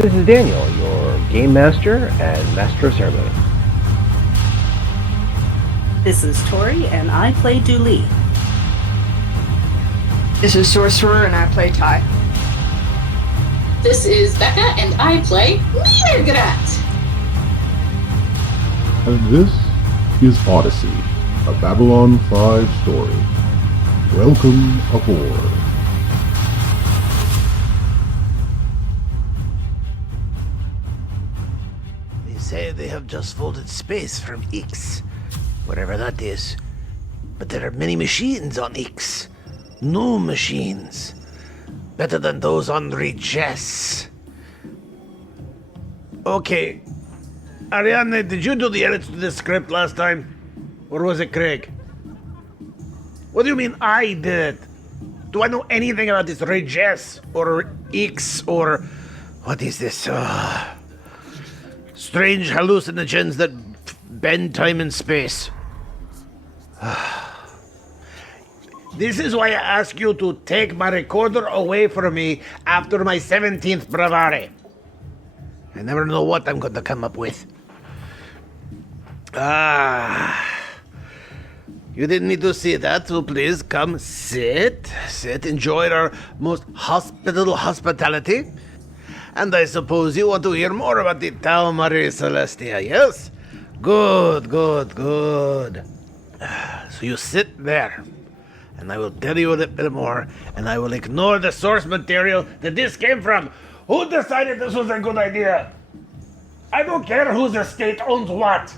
This is Daniel, your Game Master and Master of Ceremony. This is Tori, and I play Dooley. This is Sorcerer, and I play Ty. This is Becca, and I play Milgram. And this is Odyssey, a Babylon 5 story. Welcome aboard. They say they have just folded space from X, whatever that is. But there are many machines on X. New machines. Better than those on Regess. Okay. Ariane, did you do the edits to this script last time? Or was it Craig? What do you mean I did? Do I know anything about this Regess or X or what is this? Strange hallucinogens that bend time and space. This is why I ask you to take my recorder away from me after my 17th bravare. I never know what I'm going to come up with. You didn't need to see that, so please come sit. Sit, enjoy our most hospitable hospitality. And I suppose you want to hear more about the Tau Marie Celestia, yes? Good. So you sit there, and I will tell you a little bit more, and I will ignore the source material that this came from. Who decided this was a good idea? I don't care whose estate owns what.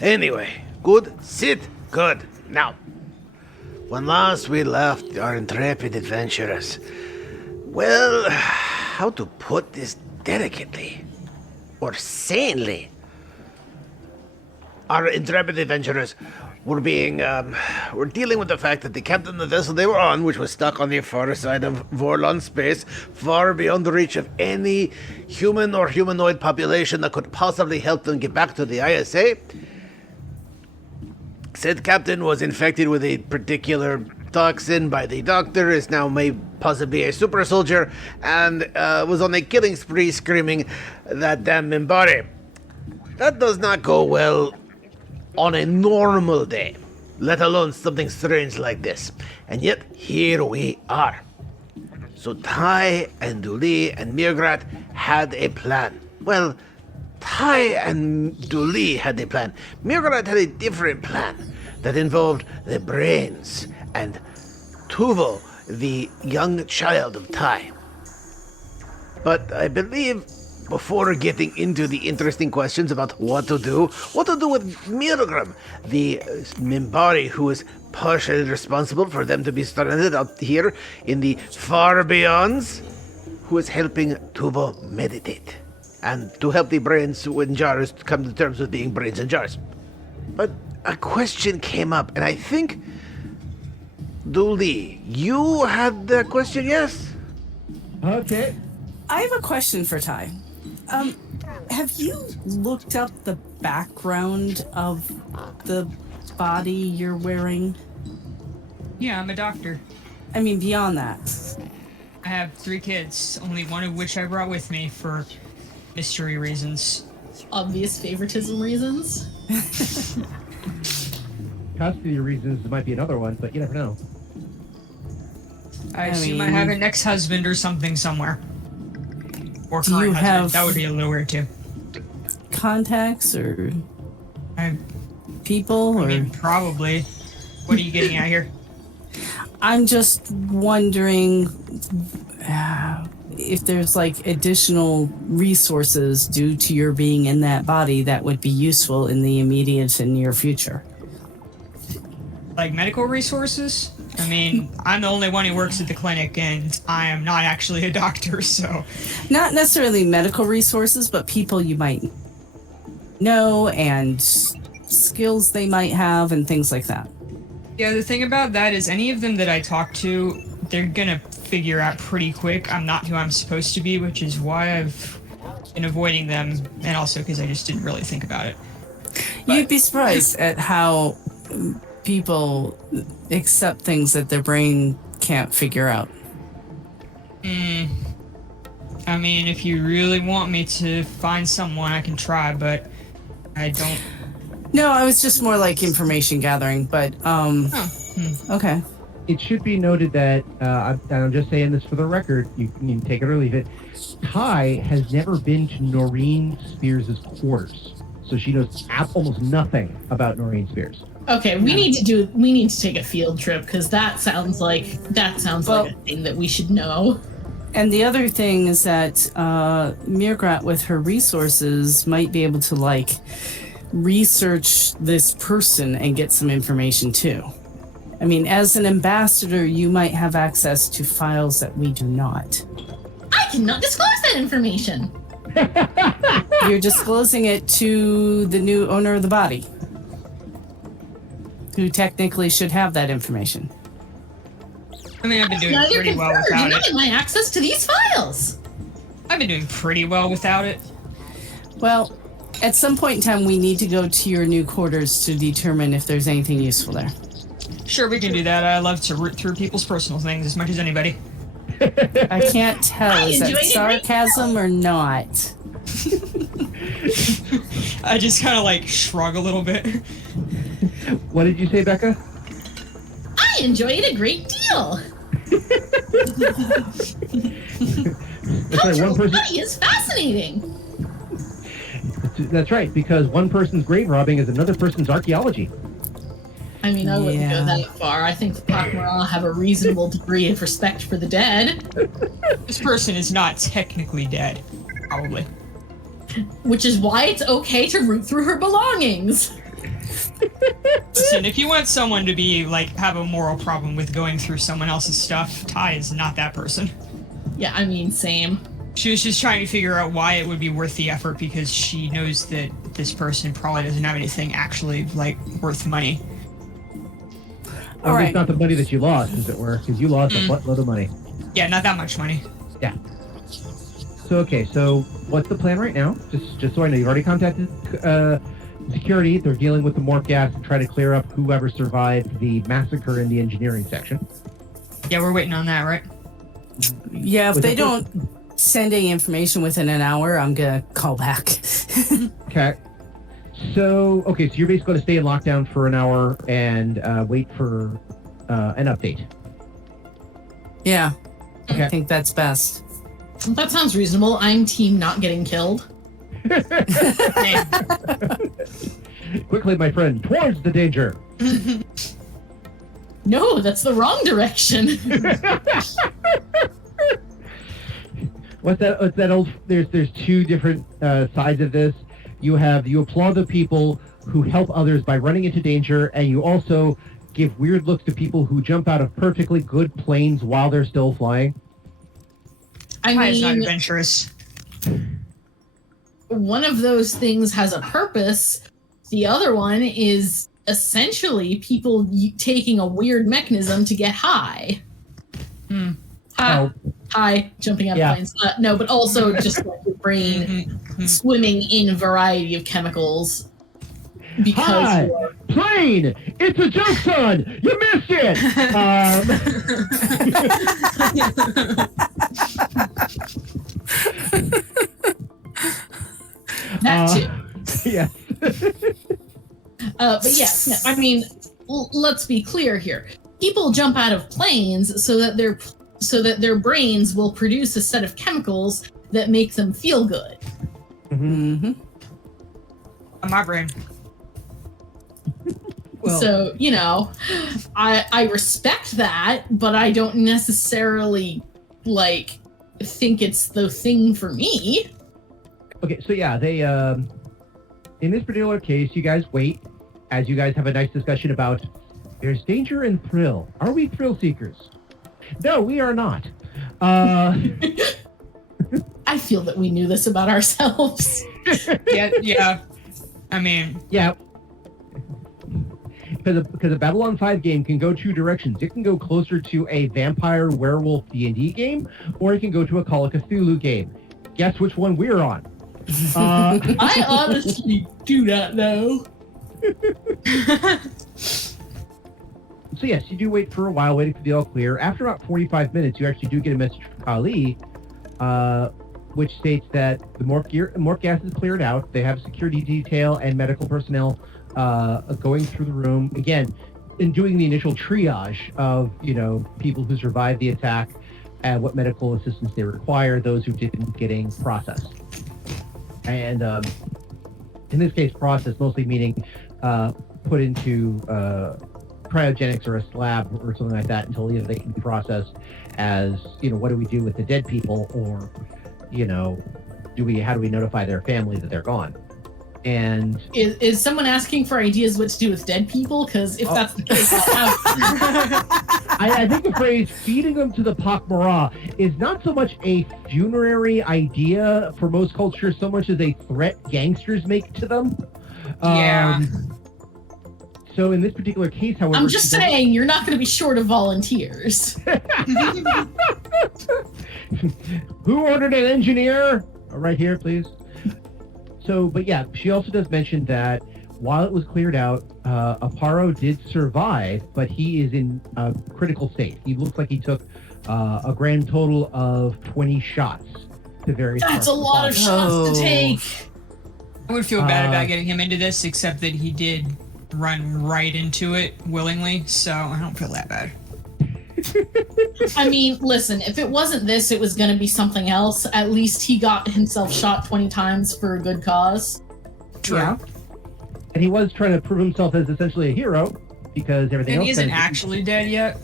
Anyway, good, sit, good. Now, when last we left our intrepid adventurers, well, how to put this delicately or sanely? Our intrepid adventurers were dealing with the fact that the captain of the vessel they were on, which was stuck on the far side of Vorlon space, far beyond the reach of any human or humanoid population that could possibly help them get back to the ISA, said captain was infected with a particular toxin by the doctor, is now may possibly a super soldier, and was on a killing spree screaming that damn Mimbari. That does not go well on a normal day, let alone something strange like this. And yet, here we are. So Ty and Dooley and Mirgrat had a plan. Well, Ty and Dooley had a plan. Mirgrat had a different plan that involved the brains and Tuvo, the young child of Ty. But I believe before getting into the interesting questions about what to do with Milgram, the Mimbari who is partially responsible for them to be stranded out here in the far beyonds, who is helping Tuvo meditate, and to help the brains in jars come to terms with being brains in jars. But a question came up, and I think, Dooley, you had the question, yes? Okay. I have a question for Ty. Have you looked up the background of the body you're wearing? Yeah, I'm a doctor. I mean, beyond that. I have 3 kids, only one of which I brought with me for mystery reasons. Obvious favoritism reasons. Custody reasons might be another one, but you never know. I assume I have an ex-husband or something somewhere. Or Do you current husband. have That would be a little weird too. contacts or I people? mean, probably. What are you getting at here? I'm just wondering if there's like additional resources due to your being in that body that would be useful in the immediate and near future. Like medical resources? I mean, I'm the only one who works at the clinic, and I am not actually a doctor, so... Not necessarily medical resources, but people you might know and skills they might have and things like that. Yeah, the thing about that is any of them that I talk to, they're gonna figure out pretty quick I'm not who I'm supposed to be, which is why I've been avoiding them, and also because I just didn't really think about it. But You'd be surprised at how people accept things that their brain can't figure out. I mean, if you really want me to find someone, I can try, but I don't. No, I was just more like information gathering, but okay. It should be noted that, I'm just saying this for the record, you can take it or leave it, Ty has never been to Noreen Spears' quarters, so she knows almost nothing about Noreen Spears. Okay, we need to take a field trip because that sounds like a thing that we should know. And the other thing is that Milgram, with her resources, might be able to like research this person and get some information too. I mean, as an ambassador, you might have access to files that we do not. I cannot disclose that information. You're disclosing it to the new owner of the body, who technically should have that information. I mean, I've been doing Neither pretty can well her. without You it. have my access to these files. I've been doing pretty well without it. Well, at some point in time, we need to go to your new quarters to determine if there's anything useful there. Sure, we can do that. I love to root through people's personal things as much as anybody. I can't tell. Is that enjoyed it sarcasm or not? I just kind of like shrug a little bit. What did you say, Becca? I enjoy it a great deal. That's right, one person. Study is fascinating. That's right, because one person's grave robbing is another person's archaeology. I mean, I wouldn't Yeah. go that far. I think the pak'ma'ra have a reasonable degree of respect for the dead, This person is not technically dead, probably. which is why it's okay to root through her belongings. Listen, if you want someone to be like have a moral problem with going through someone else's stuff, Ty is not that person. Yeah, I mean, same. She was just trying to figure out why it would be worth the effort because she knows that this person probably doesn't have anything actually like worth money. All At least right. not the money that you lost, as it were, because you lost a buttload of money. Yeah, not that much money. Yeah. So okay, so what's the plan right now? Just so I know, you've already contacted security. They're dealing with the morph gas and trying to clear up whoever survived the massacre in the engineering section. Yeah, we're waiting on that, right? Yeah, if Was they it- don't send any information within an hour, I'm gonna call back. Okay. So so you're basically going to stay in lockdown for an hour and wait for an update. Yeah, Okay. I think that's best. That sounds reasonable. I'm team not getting killed. Hey, Quickly, my friend, towards the danger. No, that's the wrong direction. What's that old? There's two different sides of this. You applaud the people who help others by running into danger, and you also give weird looks to people who jump out of perfectly good planes while they're still flying. I Ty is not mean, adventurous. one of those things has a purpose. The other one is essentially people taking a weird mechanism to get high. High, jumping out Yeah. of planes. No, but also just like your brain swimming in a variety of chemicals. Because Hi, you're- plane! It's a joke, son! You missed it! that too. Yeah. But yes, no, I mean, let's be clear here. People jump out of planes so that their brains will produce a set of chemicals that make them feel good. Mm-hmm. My brain. Well, So, I respect that, but I don't necessarily think it's the thing for me. okay, so yeah, they in this particular case, you guys wait as you guys have a nice discussion about there's danger and thrill. Are we thrill seekers? No, we are not. I feel that we knew this about ourselves. Yeah. I mean, Yeah. Because a Babylon 5 game can go two directions. It can go closer to a vampire werewolf D&D game, or it can go to a Call of Cthulhu game. Guess which one we're on. I honestly do not know. So yes, you do wait for a while, waiting for the all clear. After about 45 minutes, you actually do get a message from Kali, which states that the morph gas is cleared out. They have security detail and medical personnel going through the room again, and doing the initial triage of people who survived the attack and what medical assistance they require. Those who didn't getting processed, and in this case, processed mostly meaning put into cryogenics or a slab or something like that until either they can be processed as what do we do with the dead people, or how do we notify their family that they're gone? And is someone asking for ideas what to do with dead people? Because if that's the case, I think the phrase "feeding them to the pak'ma'ra" is not so much a funerary idea for most cultures, so much as a threat gangsters make to them. Yeah. So in this particular case, however, I'm just saying you're not going to be short of volunteers. Who ordered an engineer? Right here, please. So, but yeah, she also does mention that while it was cleared out, Aparo did survive, but he is in a critical state. He looks like he took a grand total of 20 shots to various That's parts a of the lot of body. shots to take. I would feel bad about getting him into this, except that he did run right into it willingly, so I don't feel that bad. I mean, listen, if it wasn't this, it was going to be something else. At least he got himself shot 20 times for a good cause. True. Yeah. And he was trying to prove himself as essentially a hero because everything And else. he isn't actually dead yet.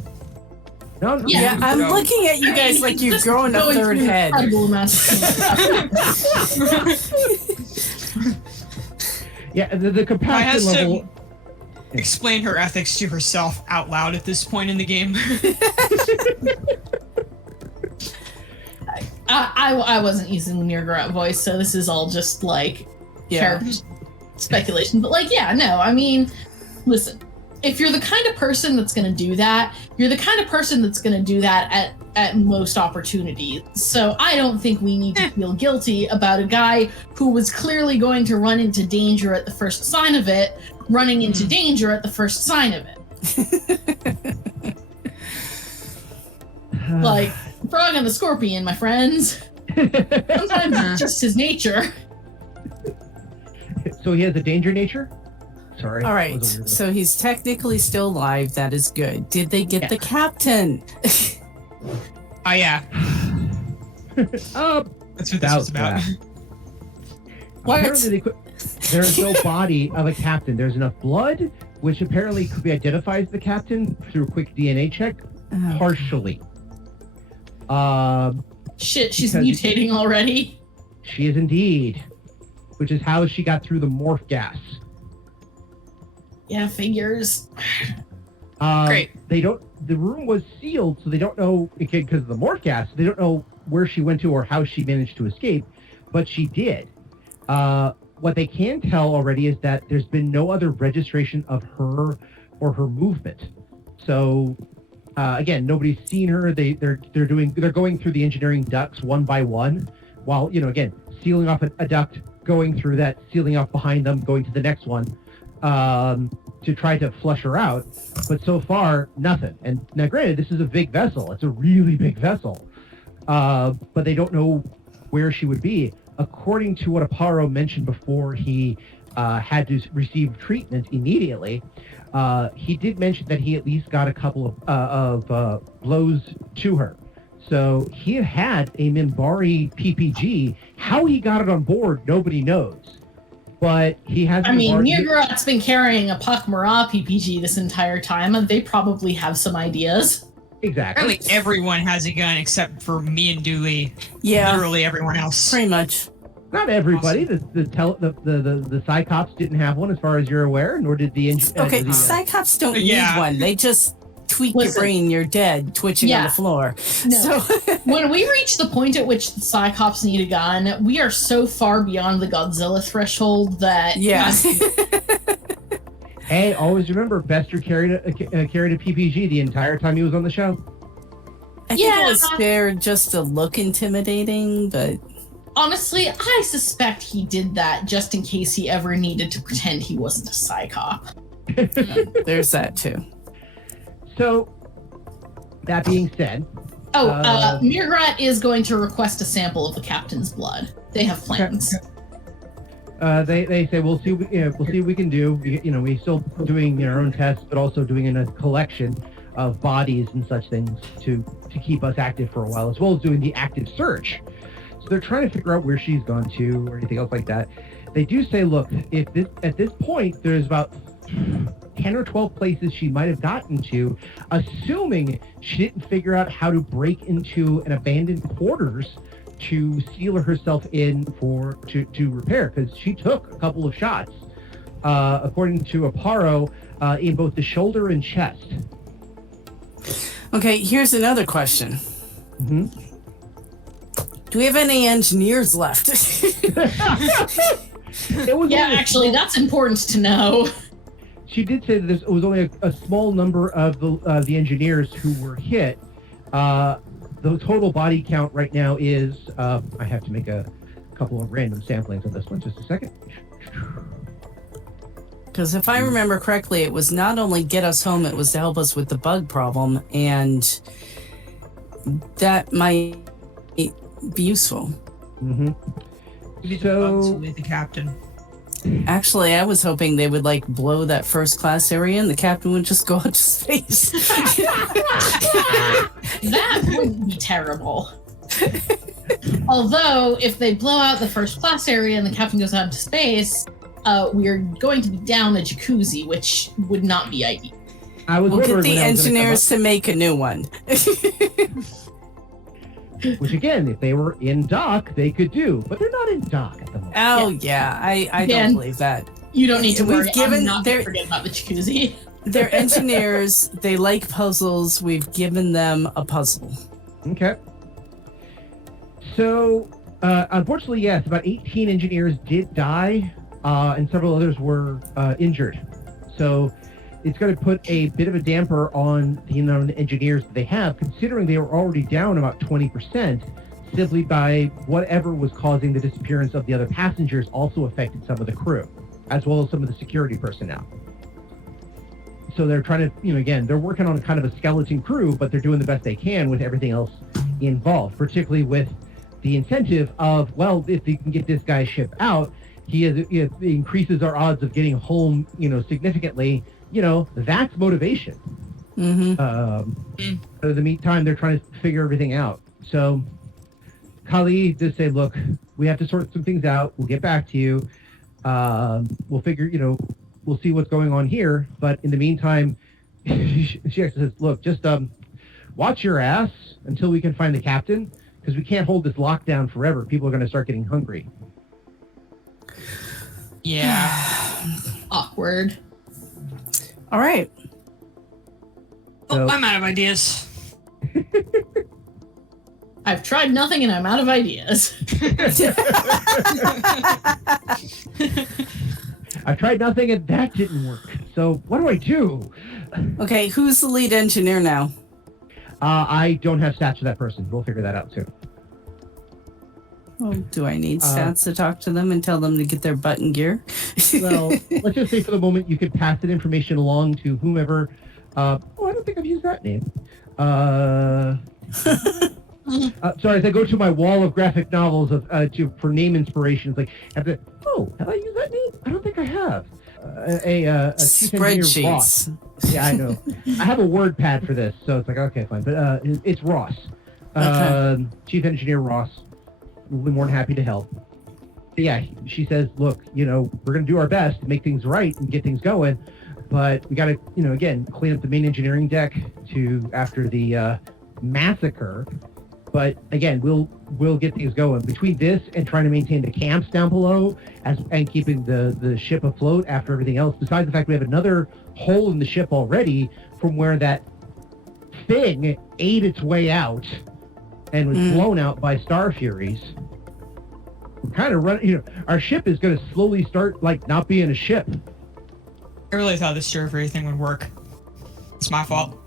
No. Yeah, I'm No. looking at you guys like you've Just grown a going third through head. incredible amounts of Yeah, the I compassion has level. to explain her ethics to herself out loud at this point in the game. I wasn't using the Mirgarat voice, so this is all just like Yeah. character speculation. But like, yeah, no, I mean, listen, if you're the kind of person that's going to do that, you're the kind of person that's going to do that at most opportunities. So I don't think we need to feel guilty about a guy who was clearly going to run into danger at the first sign of it, running into danger at the first sign of it. Like, frog and the scorpion, my friends. Sometimes it's just his nature. So he has a danger nature? Sorry. All right, so he's technically still alive. That is good. Did they get the captain? Oh yeah, that's what this was about. What? Apparently there is no body of a captain. There's enough blood, which apparently could be identified as the captain through a quick DNA check, partially. Shit, she's Because- mutating already. She is indeed, which is how she got through the morph gas. Yeah, figures. Great. They don't. The room was sealed, so they don't know because of the morph gas. They don't know where she went to or how she managed to escape, but she did. What they can tell already is that there's been no other registration of her or her movement. So again, nobody's seen her. They're going through the engineering ducts one by one, while again sealing off a duct, going through that, sealing off behind them, going to the next one. To try to flush her out, but so far nothing. And now granted, this is a big vessel, it's a really big vessel, but they don't know where she would be. According to what Aparo mentioned before he had to receive treatment immediately, he did mention that he at least got a couple of blows to her. So he had a Mimbari PPG. How he got it on board, nobody knows. But he has. I mean, Mirgarat's been carrying a pak'ma'ra PPG this entire time, and they probably have some ideas. Exactly. Apparently everyone has a gun except for me and Dooley. Yeah, Literally everyone else. pretty much. Not everybody. The Psychops didn't have one, as far as you're aware, nor did the Okay, Psychops don't Yeah. need one. They just tweak Listen. your brain, you're dead, twitching on Yeah. the floor. No. So When we reach the point at which the Cyclops need a gun, we are so far beyond the Godzilla threshold that yeah. Hey, always remember, Bester carried a PPG the entire time he was on the show. I think Yeah. it was fair just to look intimidating, but honestly, I suspect he did that just in case he ever needed to pretend he wasn't a Psychop. there's that too. So, that being said, Mirgrat is going to request a sample of the captain's blood. They have plans. they say we'll see what we can do. We still doing our own tests, but also doing a collection of bodies and such things to keep us active for a while, as well as doing the active search. So they're trying to figure out where she's gone to or anything else like that. They do say, look, at this point there's about 10 or 12 places she might have gotten to, assuming she didn't figure out how to break into an abandoned quarters to seal herself in to repair, because she took a couple of shots, according to Aparo, in both the shoulder and chest. Okay, here's another question. Mm-hmm. Do we have any engineers left? Actually, that's important to know. She did say that it was only a small number of the engineers who were hit. The total body count right now is, I have to make a couple of random samplings of this one, just a second. Because if I remember correctly, it was not only get us home, it was to help us with the bug problem, and that might be useful. Mm-hmm. So the captain. Actually, I was hoping they would blow that first class area and the captain would just go out to space. That would be terrible. Although, if they blow out the first class area and the captain goes out into space, we are going to be down a jacuzzi, which would not be ideal. We'll get the engineers to make a new one. Which, again, if they were in dock, they could do. But they're not in dock at the moment. Oh, yeah. I don't believe that. You don't need to worry. I'm not going to forget about the jacuzzi. They're engineers. They like puzzles. We've given them a puzzle. Okay. So, unfortunately, yes, about 18 engineers did die, and several others were injured. So, it's going to put a bit of a damper on the amount of engineers that they have, considering they were already down about 20%, simply by whatever was causing the disappearance of the other passengers also affected some of the crew, as well as some of the security personnel. So they're trying to, again, they're working on kind of a skeleton crew, but they're doing the best they can with everything else involved, particularly with the incentive of, well, if they can get this guy's ship out, it increases our odds of getting home, significantly. That's motivation. Mm-hmm. In the meantime, they're trying to figure everything out. So Kali does say, look, we have to sort some things out. We'll get back to you. We'll figure, we'll see what's going on here. But in the meantime, she actually says, look, just watch your ass until we can find the captain, because we can't hold this lockdown forever. People are going to start getting hungry. Yeah. Awkward. All right. So, I'm out of ideas. I've tried nothing and I'm out of ideas. I tried nothing and that didn't work. So what do I do? Okay, who's the lead engineer now? I don't have stats for that person. We'll figure that out soon. Well, do I need stats to talk to them and tell them to get their butt in gear? Well, let's just say for the moment you could pass that information along to whomever. I don't think I've used that name. Sorry, as I go to my wall of graphic novels for name inspirations, have I used that name? I don't think I have. A chief engineer Ross. Yeah, I know. I have a word pad for this, so it's okay, fine. But it's Ross. Okay. Chief Engineer Ross. We'll be more than happy to help. But yeah, she says, look, we're going to do our best to make things right and get things going, but we got to, again, clean up the main engineering deck after the massacre. But again, we'll get things going. Between this and trying to maintain the camps down below and keeping the ship afloat after everything else, besides the fact we have another hole in the ship already from where that thing ate its way out and was blown out by Star Furies. We're kind of running, our ship is going to slowly start not being a ship. I really thought the Star Fury thing would work. It's my fault.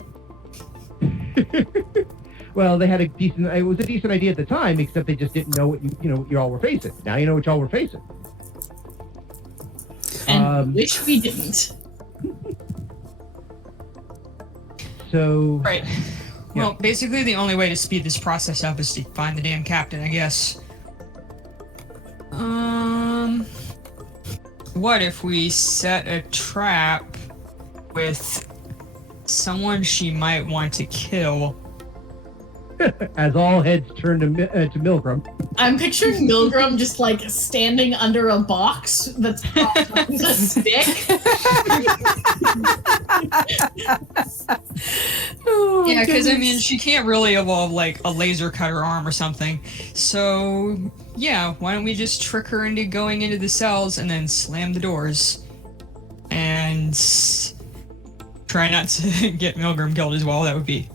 Well, it was a decent idea at the time, except they just didn't know what you all were facing. Now you know what y'all were facing. And wish we didn't. So Right. Well, basically the only way to speed this process up is to find the damn captain, I guess. What if we set a trap with someone she might want to kill? as all heads turn to Milgram. I'm picturing Milgram just like standing under a box that's propped up with a stick. Oh, Yeah, because I goodness. mean, she can't really evolve like a laser cut her arm or something. So, yeah, why don't we just trick her into going into the cells and then slam the doors? And try not to get Milgram killed as well. That would be.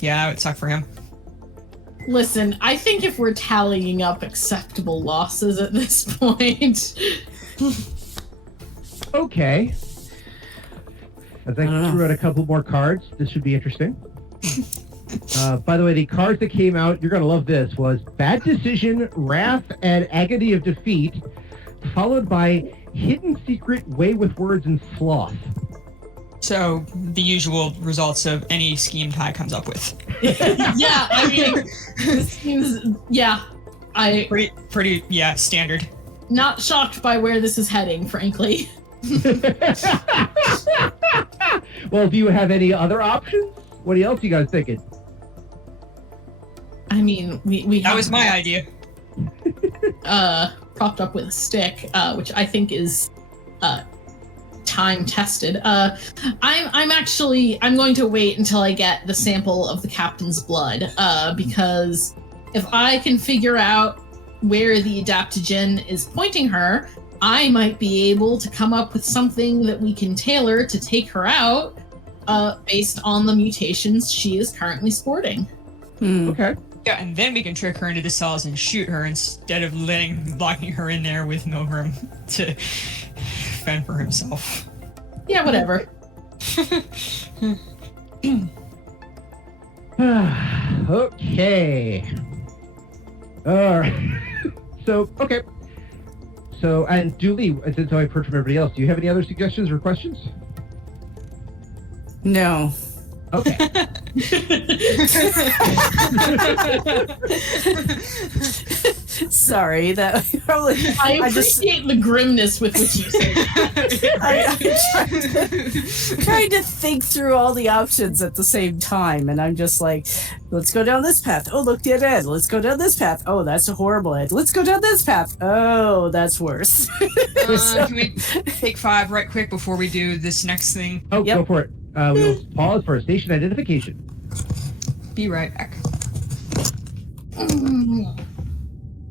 Yeah, that would suck for him. Listen, I think if we're tallying up acceptable losses at this point. Okay. As I threw out a couple more cards, this should be interesting. By the way, the cards that came out, you're going to love this, was Bad Decision, Wrath, and Agony of Defeat, followed by Hidden Secret, Way with Words, and Sloth. So, the usual results of any scheme Ty comes up with. Yeah, I mean, this seems, yeah, Pretty, yeah, standard. not shocked by where this is heading, frankly. Well, do you have any other options? What else you guys thinking? I mean, we That have was my idea. propped up with a stick, which I think is time tested. I'm going to wait until I get the sample of the captain's blood, because if I can figure out where the adaptogen is pointing her, I might be able to come up with something that we can tailor to take her out, based on the mutations she is currently sporting. Okay. Yeah, and then we can trick her into the cells and shoot her instead of locking her in there with Milgram to fend for himself. Yeah, whatever. Okay. Alright. Okay. So, and Dooley, since I've heard from everybody else, do you have any other suggestions or questions? No. Okay. Sorry, that I I just- appreciate the grimness with which you say that. I'm trying to think through all the options at the same time, and I'm just like, let's go down this path. Oh, look, dead end. Let's go down this path. Oh, that's a horrible end. Let's go down this path. Oh, that's worse. Can we take 5 right quick before we do this next thing? Oh, Yep. go for it. We'll pause for station identification. Be right back.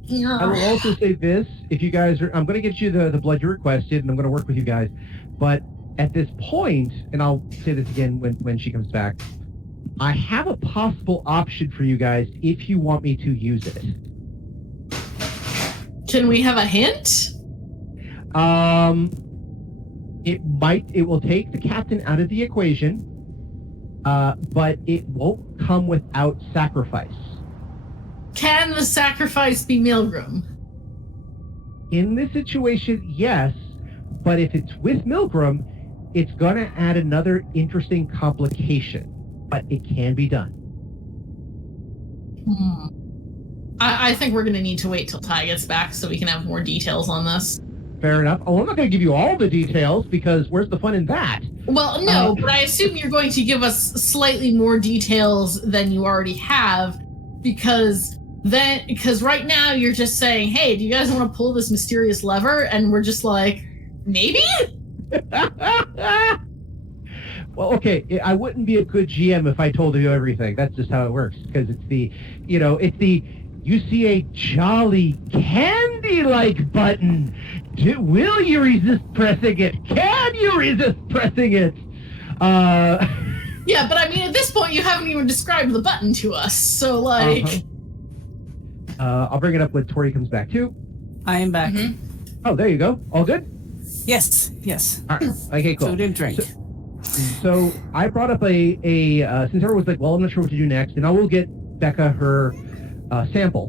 I will also say this, if you guys are, I'm going to get you the blood you requested, and I'm going to work with you guys, but at this point, and I'll say this again when she comes back, I have a possible option for you guys if you want me to use it. Can we have a hint? It will take the captain out of the equation, but it won't come without sacrifice. Can the sacrifice be Milgram? In this situation, yes, but if it's with Milgram, it's gonna add another interesting complication, but it can be done. I think we're going to need to wait till Ty gets back so we can have more details on this. Fair enough. Oh, I'm not gonna give you all the details because where's the fun in that? Well, no, but I assume you're going to give us slightly more details than you already have, because right now you're just saying, hey, do you guys want to pull this mysterious lever? And we're just like, maybe? Well, okay, I wouldn't be a good GM if I told you everything. That's just how it works, because it's the you see a jolly candy-like button. Will you resist pressing it? Can you resist pressing it? Yeah, but I mean, at this point, you haven't even described the button to us, so like... I'll bring it up when Tori comes back, too. I am back. Oh, there you go. All good? Yes. All right. Okay, cool. Food and drink. So I brought up since everyone was like, well, I'm not sure what to do next, and I will get Becca her sample.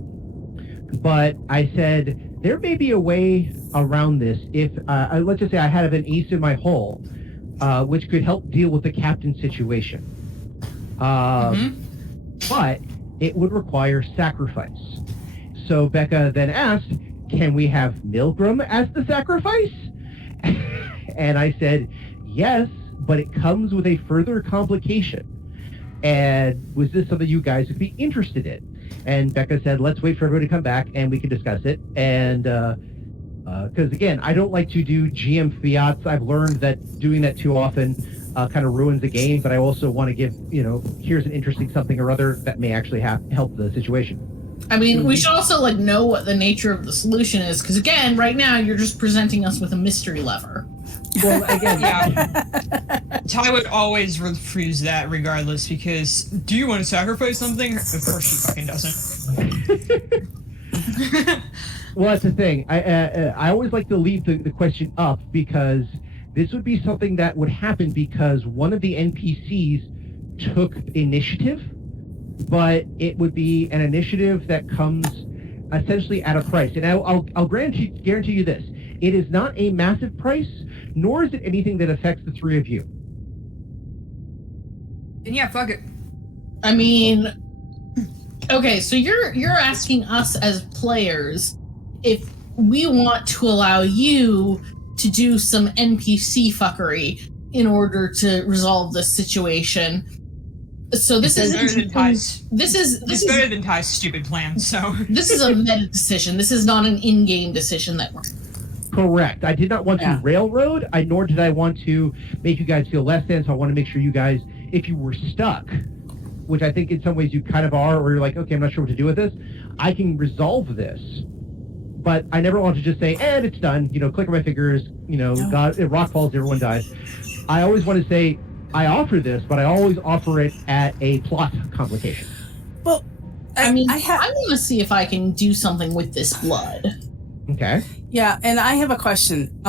But I said, there may be a way around this if, let's just say I had an ace in my hole, which could help deal with the captain situation. But it would require sacrifice. So Becca then asked, can we have Milgram as the sacrifice? And I said, yes, but it comes with a further complication. And was this something you guys would be interested in? And Becca said, let's wait for everybody to come back and we can discuss it. And because again, I don't like to do GM fiats. I've learned that doing that too often kind of ruins the game, but I also want to give, here's an interesting something or other that may actually help the situation. I mean, we should also know what the nature of the solution is, because again, right now you're just presenting us with a mystery lever. Well, again, Ty would always refuse that regardless, because do you want to sacrifice something? Of course she fucking doesn't. Well, that's the thing. I always like to leave the question up, because this would be something that would happen because one of the NPCs took initiative, but it would be an initiative that comes essentially at a price. And I'll guarantee you this. It is not a massive price, nor is it anything that affects the three of you. And yeah, fuck it. I mean, okay, so you're asking us as players if we want to allow you to do some NPC fuckery in order to resolve this situation. So this is better than Ty's stupid plan. So this is a meta decision. This is not an in-game decision that we're. Correct. I did not want to railroad, nor did I want to make you guys feel less than, so I want to make sure you guys, if you were stuck, which I think in some ways you kind of are, or you're like, okay, I'm not sure what to do with this, I can resolve this. But I never want to just say, and it's done, click on my fingers, God, rock falls, everyone dies. I always want to say, I offer this, but I always offer it at a plot complication. Well, I want to see if I can do something with this blood. Okay. Yeah, and I have a question.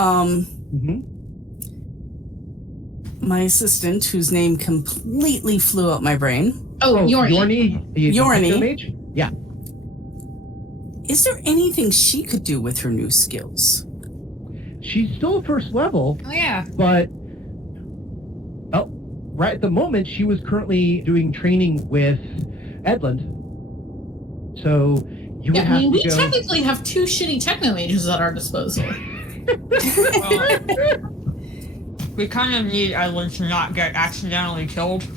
My assistant, whose name completely flew out my brain. Oh, Yornie. Yornie. Yeah. Is there anything she could do with her new skills? She's still first level. Oh yeah. But right at the moment, she was currently doing training with Edland. So you would have to we go... technically have two shitty techno mages at our disposal. We kind of need Edland to not get accidentally killed.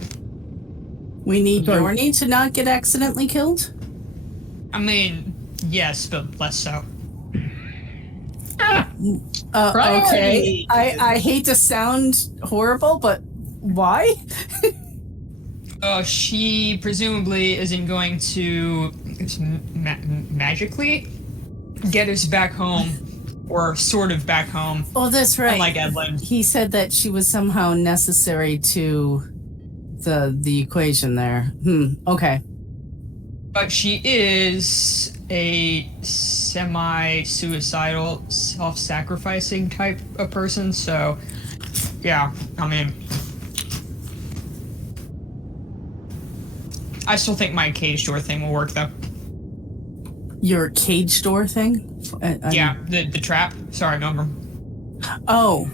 We need Yornie to not get accidentally killed? I mean, yes, but less so. Okay. I hate to sound horrible, but why? She presumably isn't going to magically get us back home, or sort of back home. Oh, that's right. Unlike Edland. He said that she was somehow necessary to the equation there. Okay. But she is a semi-suicidal, self-sacrificing type of person, so yeah, I mean, I still think my cage door thing will work though. Your cage door thing? Yeah, the trap. Sorry, Milgram. Oh.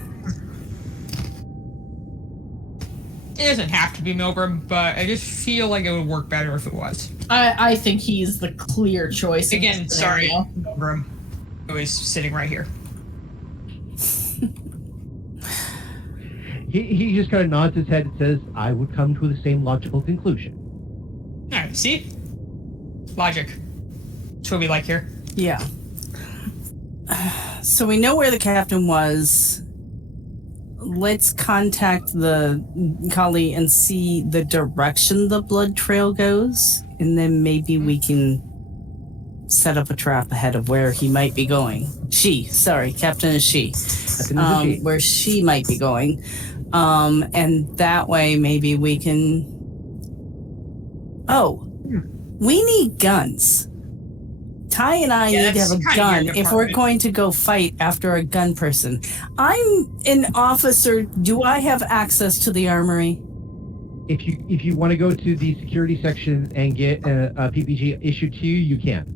It doesn't have to be Milgram, but I just feel like it would work better if it was. I think he's the clear choice. Again, sorry, Milgram, who is sitting right here. He just kind of nods his head and says, I would come to the same logical conclusion. Alright, see? Logic. That's what we like here. Yeah. So we know where the captain was. Let's contact the Kali and see the direction the blood trail goes, and then maybe we can set up a trap ahead of where he might be going. Captain is she. Where she might be going. And that way maybe we can... we need guns. Ty and I need to have a gun if we're going to go fight after a gun person. I'm an officer. Do I have access to the armory? If you want to go to the security section and get a PPG issued to you, you can.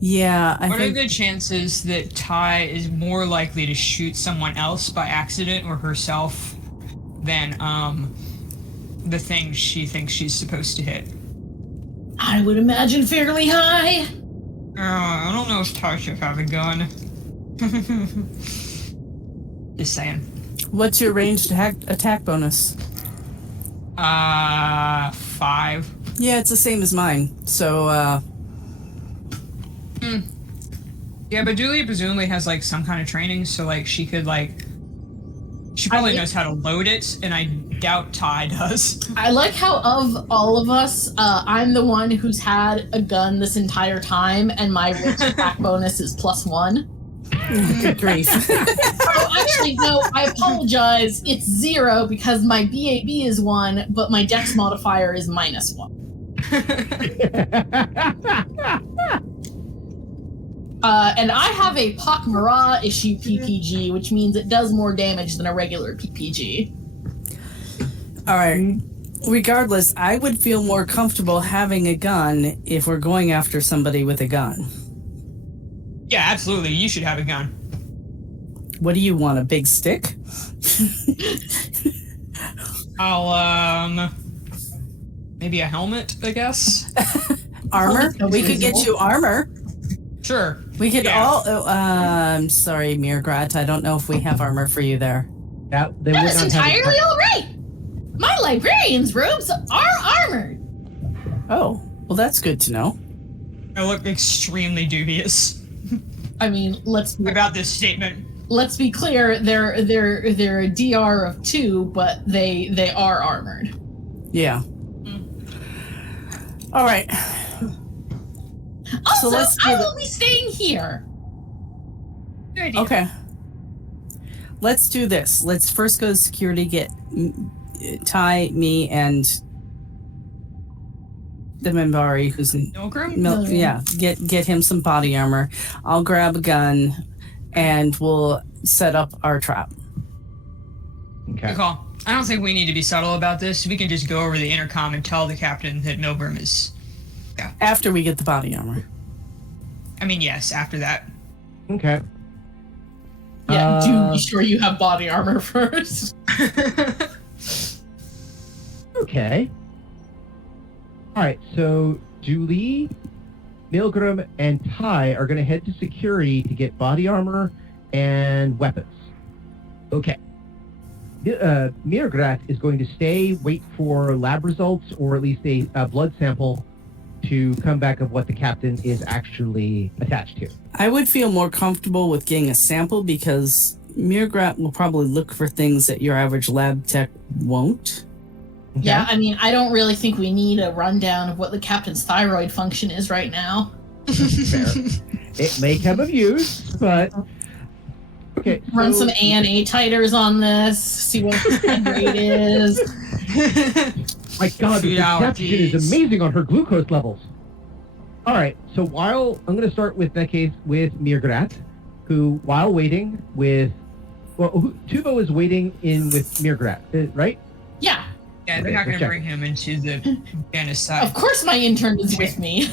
Yeah, What are the chances that Ty is more likely to shoot someone else by accident or herself than the thing she thinks she's supposed to hit? I would imagine fairly high. I don't know if Ty should have a gun. Just saying. What's your ranged attack bonus? 5. Yeah, it's the same as mine. So, Yeah, but Julia presumably has, like, some kind of training, so, like, she could, like... She probably knows how to load it, and I doubt Ty does. I like how of all of us, I'm the one who's had a gun this entire time, and my ranged attack bonus is +1. good grief. Oh, actually, no, I apologize. It's 0 because my BAB is 1, but my dex modifier is -1. And I have a pak'ma'ra issue PPG, which means it does more damage than a regular PPG. All right. Regardless, I would feel more comfortable having a gun if we're going after somebody with a gun. Yeah, absolutely. You should have a gun. What do you want, a big stick? I'll, maybe a helmet, I guess? Armor? We could get you armor. Sure. We could Yeah. all... I'm sorry, Mirgrat. I don't know if we have armor for you there. They would That's not entirely all right. My librarian's robes are armored. Oh, well, that's good to know. I look extremely dubious I mean, let's about this statement. be clear. They're a DR of 2, but they are armored. Yeah. All right. Also, let's do I the- will be staying here. Good idea. Okay. Let's do this. Let's first go to security, get Ty, me, and the Mimbari, who's in... Milgram? Yeah, get him some body armor. I'll grab a gun, and we'll set up our trap. Okay. Good call. I don't think we need to be subtle about this. We can just go over the intercom and tell the captain that Milgram is... After we get the body armor. I mean, yes, after that. Okay. Yeah, do be sure you have body armor first. Okay. All right. So Julie, Milgram, and Ty are going to head to security to get body armor and weapons. Okay. Mirgrat is going to stay, wait for lab results, or at least a blood sample to come back of what the captain is actually attached to. I would feel more comfortable with getting a sample because Mirgrat will probably look for things that your average lab tech won't. Okay? Yeah, I mean, I don't really think we need a rundown of what the captain's thyroid function is right now. Fair. It may come of use, but okay. Run so- some ANA titers on this, see what the scan rate is. My God, the Food perception is allergies. amazing on her glucose levels. All right, so while I'm going to start with that case with Mirgrat, who while waiting with, Tuvo is waiting in with Mirgrat, right? Yeah, Yeah, they're Okay, not going to check. bring him into the genocide. of course my intern is with me.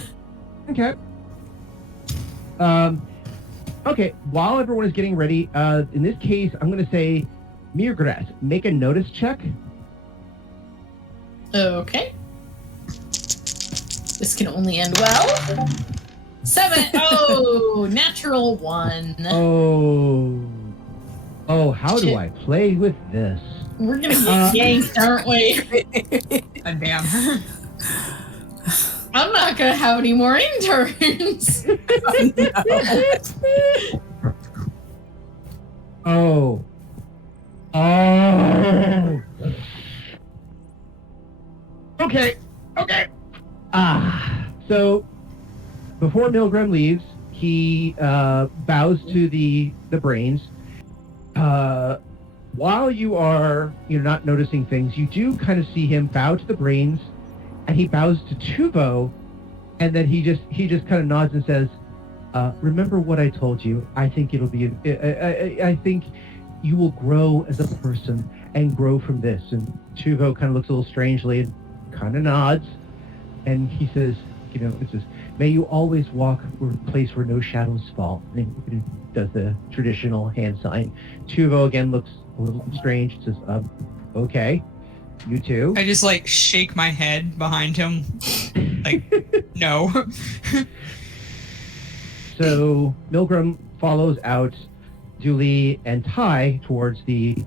Okay. Okay, while everyone is getting ready, in this case, I'm going to say, Mirgrat, make a notice check. Okay. This can only end well. 7. Oh, natural 1. Oh, how do Shit. I play with this? We're gonna get yanked, aren't we? God damn. I'm not gonna have any more interns. Oh. Okay. So before Milgram leaves, he bows to the brains. While you're not noticing things, you do kind of see him bow to the brains, and he bows to Tuvo, and then he just kind of nods and says, "Remember what I told you. I think it'll be. I think you will grow as a person and grow from this." And Tuvo kind of looks a little strangely and kind of nods, and he says, it says, "May you always walk a place where no shadows fall." And he does the traditional hand sign. Tuvo again looks a little strange. Says, "Okay." You too. I just like shake my head behind him. Like, no. So Milgram follows out Julie and Ty towards the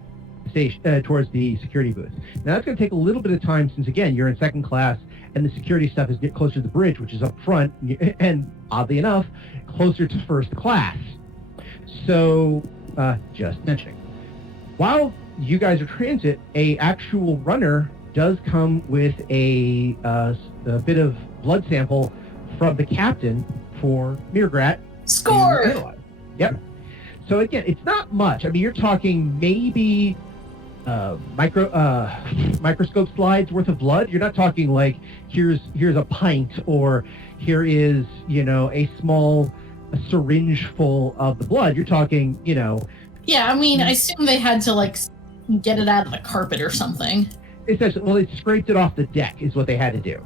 station, towards the security booth. Now that's going to take a little bit of time since, again, you're in second class and the security stuff is get closer to the bridge, which is up front, and oddly enough, closer to first class. So, just mentioning. While you guys are transit, a actual runner does come with a bit of blood sample from the captain for Mirgrat. Score! Yep. So again, it's not much. I mean, you're talking maybe microscope slides worth of blood. You're not talking like here's a pint or here is a small syringe full of the blood. You're talking Yeah, I mean, I assume they had to like get it out of the carpet or something. Essentially, well, they scraped it off the deck is what they had to do.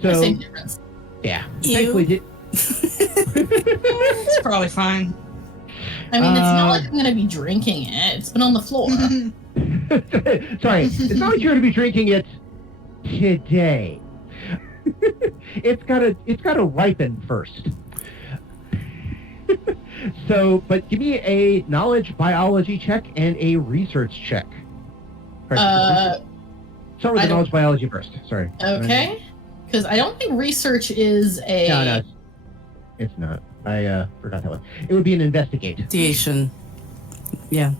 So Same difference. yeah, Ew. thankfully It's probably fine. I mean, it's not like I'm going to be drinking it. It's been on the floor. Sorry, it's not like you're going to be drinking it today. It's gotta ripen first. So, but give me a knowledge biology check and a research check. Start with the knowledge biology first. Sorry. Okay. Because I don't think research is a... No, it's not. I forgot that one. It would be an investigate. Investigation. Yeah.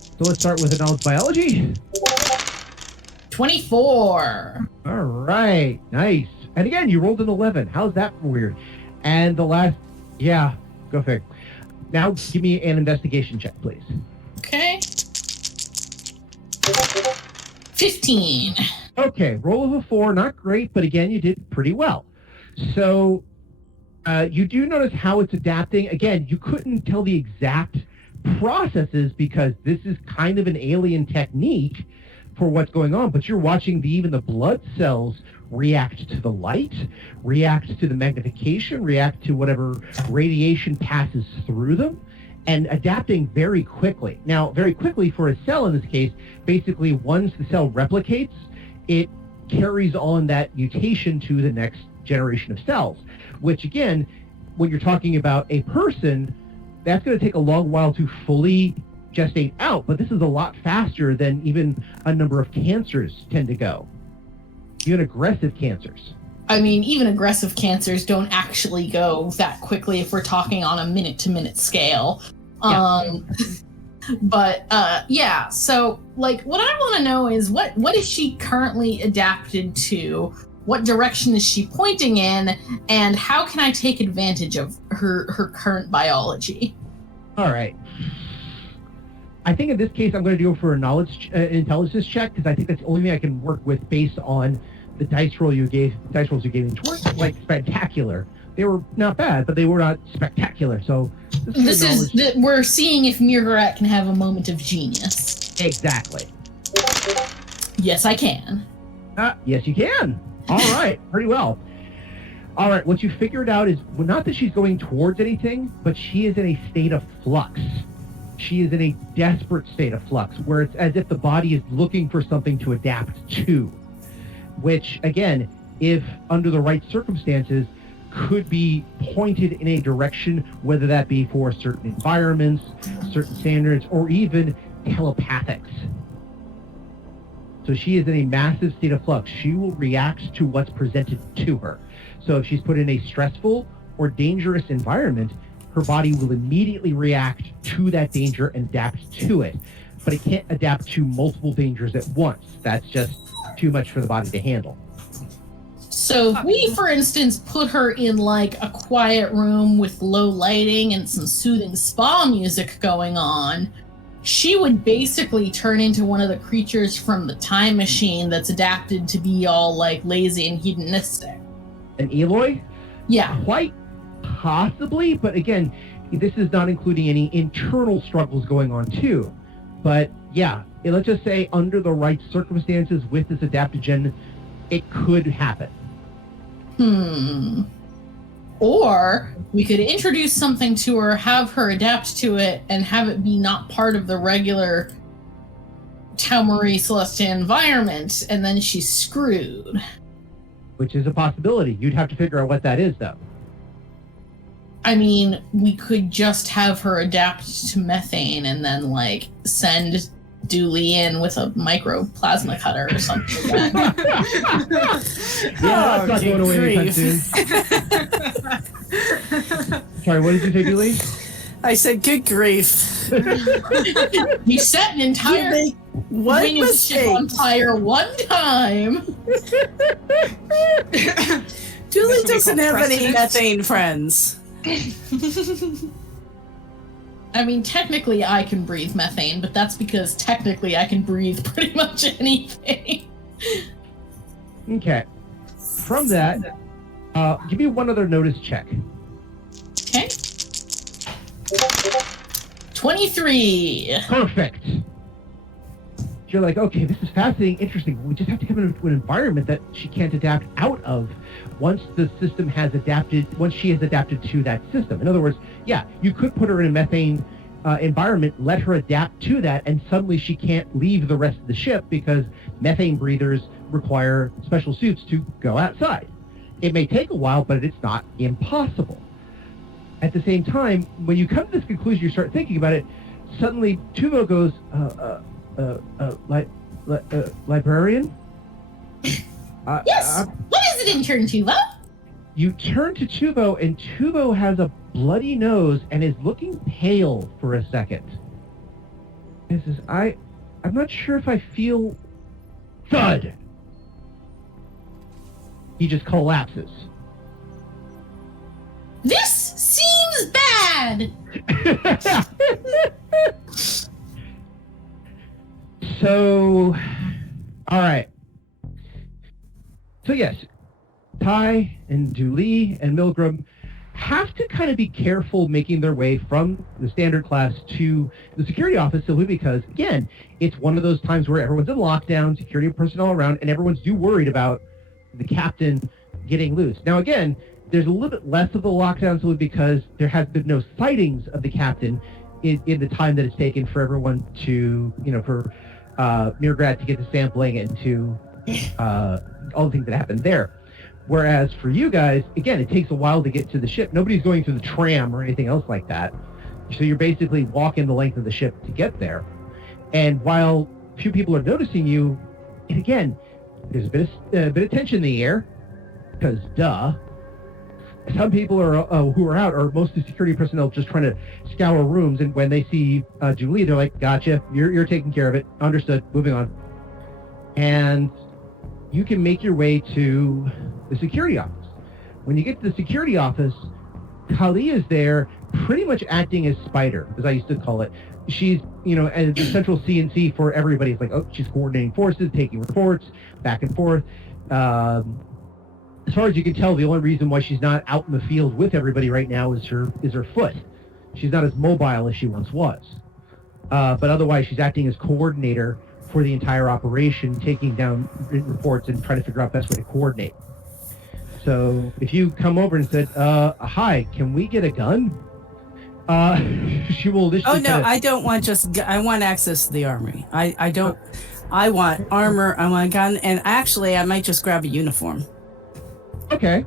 So let's start with the knowledge biology. 24. All right, nice. And again, you rolled an 11. How's that for weird? And the last, yeah, go fig. Now give me an investigation check, please. Okay. 15. Okay, roll of a 4, not great, but again, you did pretty well. So you do notice how it's adapting. Again, you couldn't tell the exact processes because this is kind of an alien technique for what's going on, but you're watching even the blood cells react to the light, react to the magnification, react to whatever radiation passes through them, and adapting very quickly. Now, very quickly for a cell in this case, basically once the cell replicates, it carries on that mutation to the next generation of cells, which again, when you're talking about a person, that's going to take a long while to fully gestate out, but this is a lot faster than even a number of cancers tend to go. Even aggressive cancers. I mean, even aggressive cancers don't actually go that quickly if we're talking on a minute-to-minute scale. Yeah. But yeah, so like what I want to know is what is she currently adapted to? What direction is she pointing in? And how can I take advantage of her current biology? All right. I think in this case, I'm going to go for a knowledge intelligence check because I think that's the only thing I can work with based on the dice rolls you gave me, which weren't like spectacular. They were not bad, but they were not spectacular. So we're seeing if Mirgarat can have a moment of genius. Exactly. Yes, I can. Yes, you can. All right, pretty well. All right, what you figured out is not that she's going towards anything, but she is in a state of flux. She is in a desperate state of flux, where it's as if the body is looking for something to adapt to, which, again, if under the right circumstances, could be pointed in a direction, whether that be for certain environments, certain standards, or even telepathics. So she is in a massive state of flux. She will react to what's presented to her. So if she's put in a stressful or dangerous environment, her body will immediately react to that danger and adapt to it. But it can't adapt to multiple dangers at once. That's just too much for the body to handle. So if we, for instance, put her in like a quiet room with low lighting and some soothing spa music going on, she would basically turn into one of the creatures from the time machine that's adapted to be all like lazy and hedonistic. An Eloy? Yeah. Quite possibly, but again, this is not including any internal struggles going on too. But yeah, let's just say under the right circumstances with this adaptogen, it could happen. Or we could introduce something to her, have her adapt to it, and have it be not part of the regular Tau Marie Celestia environment, and then she's screwed. Which is a possibility. You'd have to figure out what that is, though. I mean, we could just have her adapt to methane and then, like, send Dooley in with a microplasma cutter or something like that. Yeah, that's not going away anytime soon. Sorry, what did you say, Dooley? I said, good grief. You set an entire What wing of the ship on fire one time. Julie This will doesn't be called have any precedent. methane friends. I mean, technically I can breathe methane, but that's because technically I can breathe pretty much anything. Okay. From that, give me one other notice check. Okay. 23. Perfect. You're like, okay, this is fascinating, interesting. We just have to come into an environment that she can't adapt out of once the system has adapted, once she has adapted to that system. In other words, yeah, you could put her in a methane environment, let her adapt to that, and suddenly she can't leave the rest of the ship because methane breathers require special suits to go outside. It may take a while, but it's not impossible. At the same time, when you come to this conclusion, you start thinking about it, suddenly Tuvo goes, librarian? Yes. What is it, intern Tuvo? You turn to Tuvo, and Tuvo has a bloody nose and is looking pale for a second. He says, I'm not sure if I feel... Thud! He just collapses. This seems bad. So, all right. So yes, Ty and Dooley and Milgram have to kind of be careful making their way from the standard class to the security office simply because, again, it's one of those times where everyone's in lockdown, security personnel around, and everyone's worried about the captain getting loose. Now, again, there's a little bit less of the lockdown simply because there has been no sightings of the captain in the time that it's taken for everyone to, for Mirgrad to get the sampling and to all the things that happened there. Whereas for you guys, again, it takes a while to get to the ship. Nobody's going through the tram or anything else like that. So you're basically walking the length of the ship to get there. And while few people are noticing you, and again, there's a bit of tension in the air, because duh. Some people are who are out are mostly security personnel just trying to scour rooms, and when they see Julie, they're like, "Gotcha, you're taking care of it. Understood. Moving on." And you can make your way to the security office. When you get to the security office, Kali is there, pretty much acting as Spider, as I used to call it. She's, as the central CNC for everybody. It's like, oh, she's coordinating forces, taking reports, back and forth. As far as you can tell, the only reason why she's not out in the field with everybody right now is her foot. She's not as mobile as she once was. But otherwise, she's acting as coordinator for the entire operation, taking down written reports and trying to figure out best way to coordinate. So if you come over and said, hi, can we get a gun? She will initially... Oh, no, I don't want I want access to the armory. I don't... I want armor, I want a gun, and actually, I might just grab a uniform. Okay.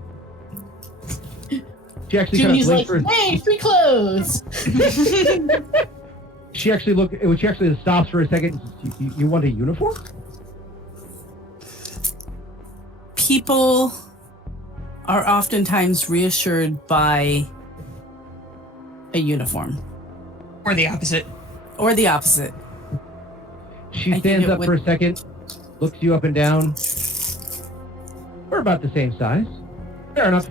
She actually Jimmy's kind like, of hey, free clothes. She actually stops for a second. You want a uniform? People are oftentimes reassured by a uniform. Or the opposite. Or the opposite. She I think stands it up would- for a second, looks you up and down. We're about the same size. Fair enough.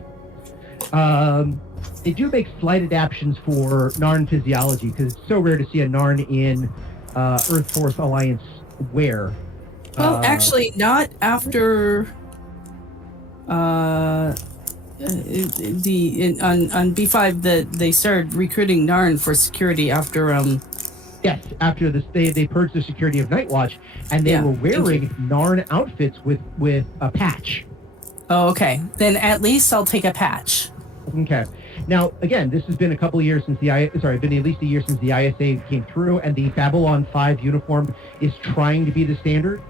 They do make slight adaptations for Narn physiology because it's so rare to see a Narn in Earth Force Alliance wear. Well, actually, not after on B5 that they started recruiting Narn for security after Yes, after this, they purged the security of Night Watch, and they Yeah, were thank wearing you. Narn outfits with a patch. Oh, okay. Then at least I'll take a patch. Okay. Now, again, this has been a couple of years since been at least a year since the ISA came through, and the Babylon 5 uniform is trying to be the standard.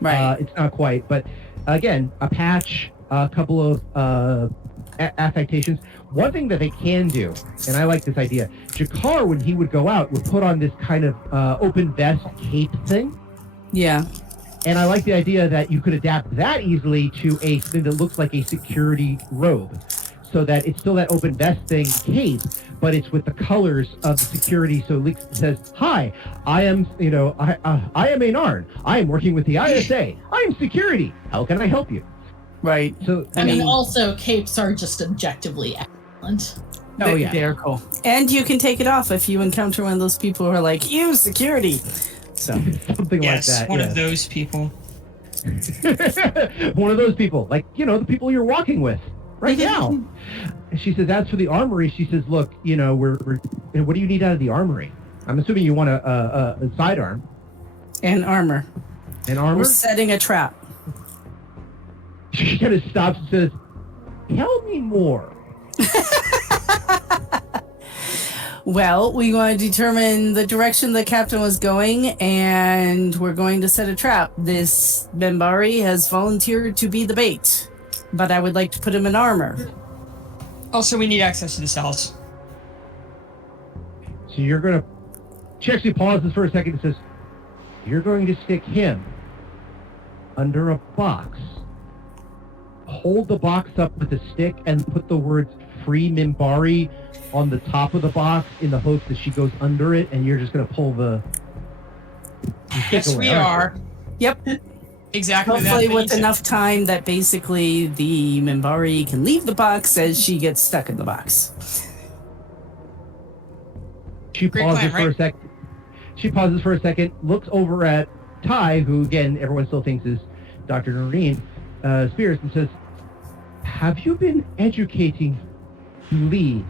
Right. It's not quite, but again, a patch, a couple of affectations. One thing that they can do, and I like this idea, Jakar, when he would go out, would put on this kind of open vest cape thing. Yeah. And I like the idea that you could adapt that easily to a thing that looks like a security robe, so that it's still that open vest thing cape, but it's with the colors of the security. So it says, "Hi, I am, I am Narn. I am working with the ISA. I am security. How can I help you?" Right. So I mean, also capes are just objectively excellent. Oh, yeah. They're cool. And you can take it off if you encounter one of those people who are like, "You security." So something Yes, like that. one yeah. of those people. One of those people, like, the people you're walking with right now. She says, as for the armory, she says, look, we're what do you need out of the armory? I'm assuming you want a sidearm. and armor. And armor? We're setting a trap. She kind of stops and says, tell me more. Well, we want to determine the direction the captain was going, and we're going to set a trap. This Mimbari has volunteered to be the bait, but I would like to put him in armor. Also, we need access to the cells. So you're going to... She actually pauses for a second and says, you're going to stick him under a box. Hold the box up with a stick and put the words Free Mimbari on the top of the box in the hopes that she goes under it, and you're just going to pull the stick Yes, away. we are. Yep. Exactly. Hopefully that, with enough time that basically the Mimbari can leave the box as she gets stuck in the box. She Great pauses plan, for a right? second. She pauses for a second, looks over at Ty, who again everyone still thinks is Dr. Noreen Spears, and says, "Have you been educating Lee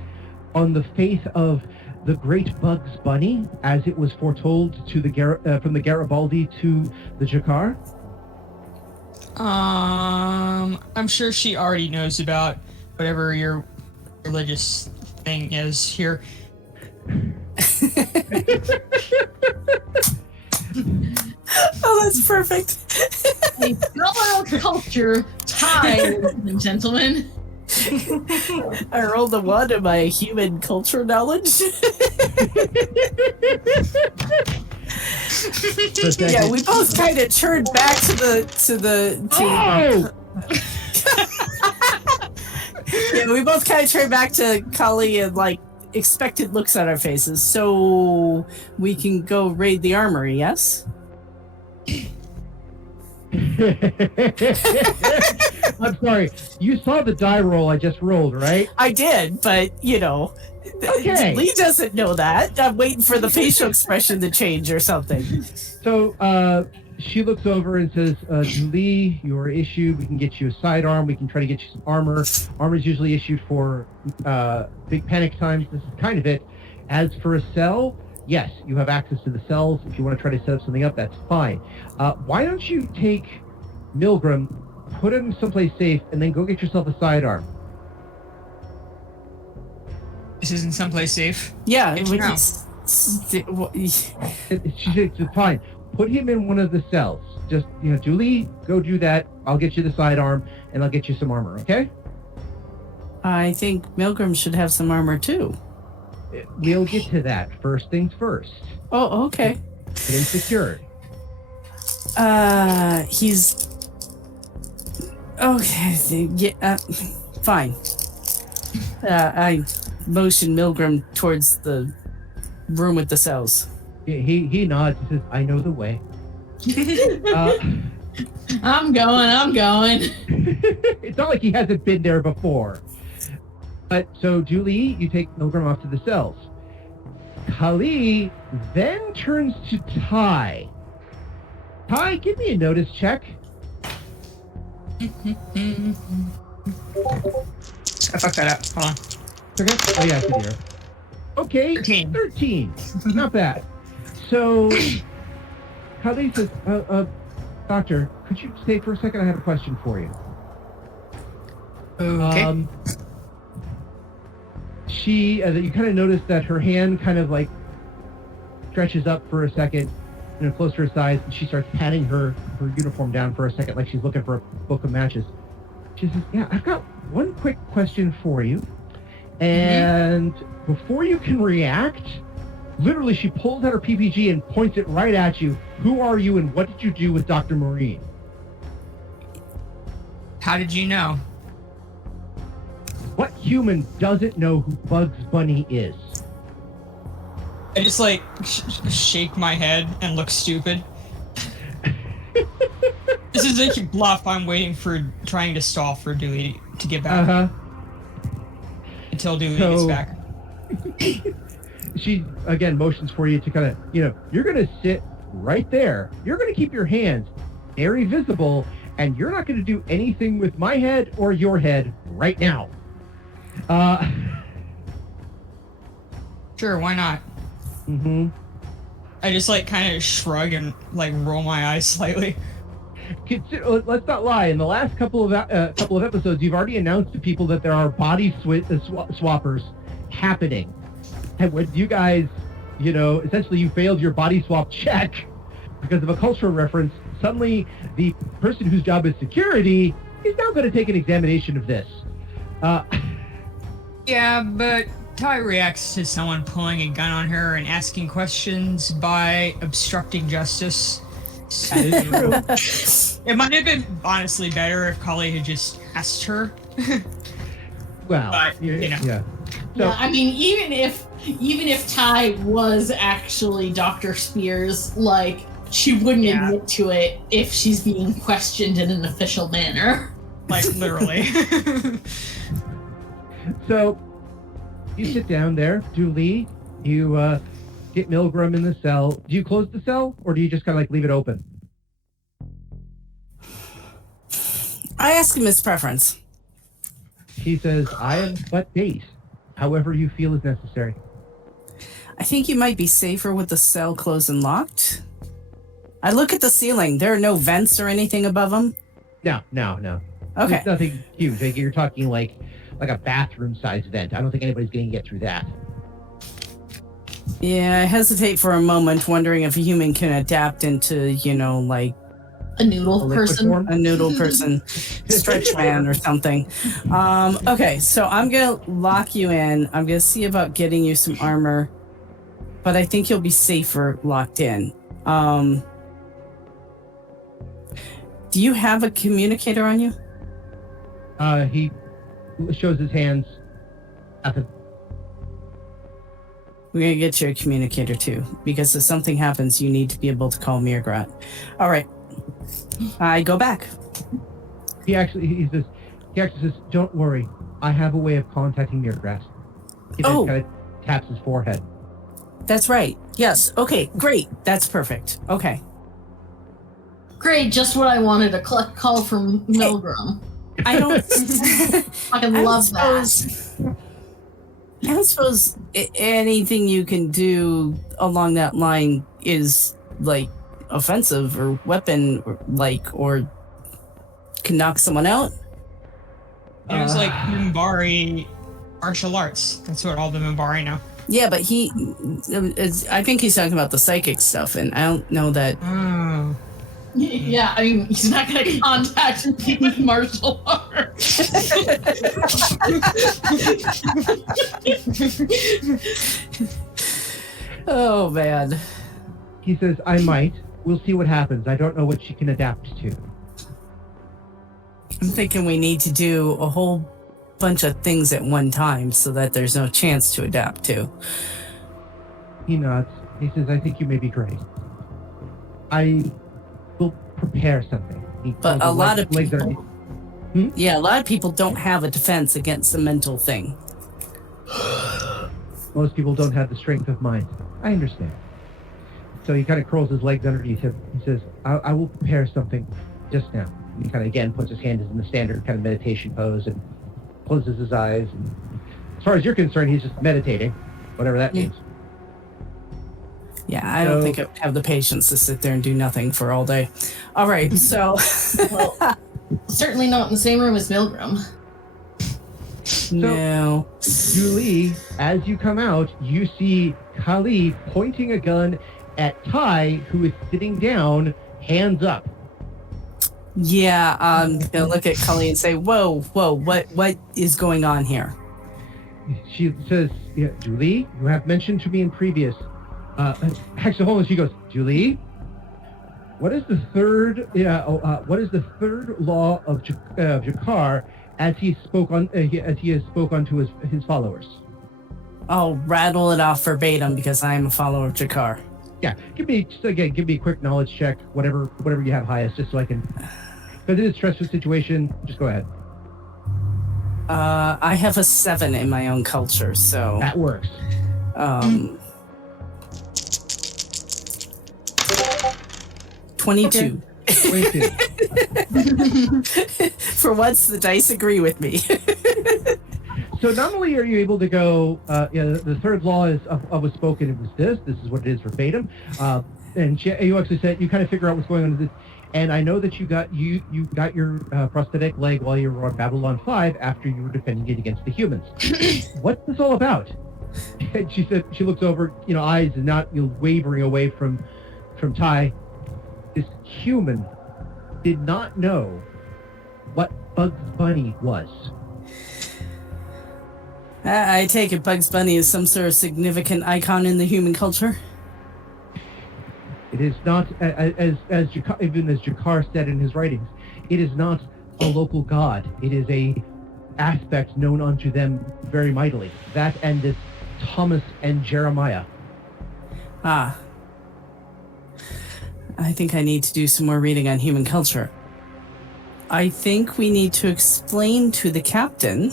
on the faith of the great Bugs Bunny, as it was foretold to the from the Garibaldi to the Jakar?" I'm sure she already knows about whatever your religious thing is here. Oh, that's perfect. A fellow culture tie, ladies and gentlemen. I rolled a 1 in my human culture knowledge. Yeah, we both kind of turned back Yeah, we both kind of turned back to Kali and like expected looks on our faces. So we can go raid the armory, yes? I'm sorry. You saw the die roll I just rolled, right? I did, but Okay. Lee doesn't know that. I'm waiting for the facial expression to change or something. So she looks over and says, Lee, you are issued. We can get you a sidearm. We can try to get you some armor. Armor is usually issued for big panic times. This is kind of it. As for a cell, yes, you have access to the cells. If you want to try to set up something up, that's fine. Why don't you take Milgram, put him someplace safe, and then go get yourself a sidearm? This isn't someplace safe. Yeah, It's we now. She said, fine. Put him in one of the cells. Just, Julie, go do that. I'll get you the sidearm, and I'll get you some armor, okay? I think Milgram should have some armor too. We'll get to that. First things first. Oh, okay. Get him secured. He's okay. Yeah, fine. I motion Milgram towards the room with the cells. He nods and says, I know the way. I'm going. It's not like he hasn't been there before. But so, Julie, you take Milgram off to the cells. Kali then turns to Ty. Ty, give me a notice check. I fucked that up. Hold on. Okay. Oh, yeah, it's in here. Okay, 13. Not bad. So, Kali says, Doctor, could you stay for a second? I have a question for you. Okay. you kind of notice that her hand kind of like stretches up for a second, close to her sides, and she starts patting her uniform down for a second, like she's looking for a book of matches. She says, "Yeah, I've got one quick question for you." And before you can react, literally she pulls out her PPG and points it right at you. Who are you and what did you do with Dr. Marine? How did you know? What human doesn't know who Bugs Bunny is? I just like shake my head and look stupid. This is a bluff. I'm waiting for trying to stall for Dewey to get back. Until Dewey gets back. She again motions for you to kind of, you're going to sit right there. You're going to keep your hands very visible, and you're not going to do anything with my head or your head right now. Sure, why not? I just like kind of shrug and like roll my eyes slightly. Let's not lie. In the last couple of episodes, you've already announced to people that there are body swappers happening, and when you guys, essentially you failed your body swap check because of a cultural reference. Suddenly, the person whose job is security is now going to take an examination of this. Yeah, but Ty reacts to someone pulling a gun on her and asking questions by obstructing justice. That is true. It might have been honestly better if Kali had just asked her. Well, but, yeah. So, Yeah, I mean, even if Ty was actually Dr. Spears, like, she wouldn't admit to it if she's being questioned in an official manner. Like, literally. So, you sit down there, Dooley, you get Milgram in the cell. Do you close the cell, or do you just kind of like leave it open? I ask him his preference. He says, "I am but base. However you feel is necessary." I think you might be safer with the cell closed and locked. I look at the ceiling. There are no vents or anything above them? No. Okay. It's nothing huge. Like, you're talking like a bathroom-sized vent. I don't think anybody's going to get through that. Yeah, I hesitate for a moment, wondering if a human can adapt into, like A noodle person. Form? a noodle person, stretch man or something. Okay, so I'm going to lock you in. I'm going to see about getting you some armor, but I think you'll be safer locked in. Do you have a communicator on you? He shows his hands. Nothing. We're going to get you a communicator too, because if something happens, you need to be able to call Mirgrat. All right. I go back. He actually says, "Don't worry. I have a way of contacting Mirgrat." He then kind of taps his forehead. That's right. Yes. Okay, great. That's perfect. Okay. Great, just what I wanted, a call from Milgram. I don't... I love that. I don't suppose anything you can do along that line is, like, offensive or weapon, or can knock someone out? It was like Mimbari martial arts. That's what all the Mimbari know. Yeah, but I think he's talking about the psychic stuff, and I don't know that... Oh. Yeah, I mean, he's not going to contact me with martial arts. Oh, man. He says, "I might. We'll see what happens. I don't know what she can adapt to." I'm thinking we need to do a whole bunch of things at one time so that there's no chance to adapt to. He nods. He says, "I think you may be great. I will prepare something." But a lot of legs people... Yeah, a lot of people don't have a defense against a mental thing. Most people don't have the strength of mind. I understand. So he kind of curls his legs underneath him. He says, I will prepare something just now." And he kind of, again, puts his hand in the standard kind of meditation pose and closes his eyes. And as far as you're concerned, he's just meditating, whatever that means. Yeah, I don't think I would have the patience to sit there and do nothing for all day. All right, so... Well, certainly not in the same room as Milgram. No. Julie, as you come out, you see Kali pointing a gun at Ty, who is sitting down, hands up. Yeah, I'm gonna look at Cully and say, "Whoa, what is going on here?" She says, yeah, Julie, you have mentioned to me in previous. Actually, hold on. She goes, Julie, what is the third? What is the third law of Jakar as he spoke on? As he has spoken to his followers? I'll rattle it off verbatim because I am a follower of Jakar. Yeah, give me a quick knowledge check, whatever you have highest, just so I can. Because it is a stressful situation. Just go ahead. I have a 7 in my own culture, so That works. 22. 22. For once, the dice agree with me. So not only are you able to go, the third law is of a spoken. It was this. This is what it is verbatim. And you actually said you kind of figure out what's going on with this. And I know that you got your prosthetic leg while you were on Babylon 5 after you were defending it against the humans. What's this all about? And she said she looks over, eyes and not wavering away from Ty. This human did not know what Bugs Bunny was. I take it Bugs Bunny is some sort of significant icon in the human culture. It is not, as Jakar said in his writings, it is not a local god. It is a aspect known unto them very mightily. That and this Thomas and Jeremiah. Ah. I think I need to do some more reading on human culture. I think we need to explain to the captain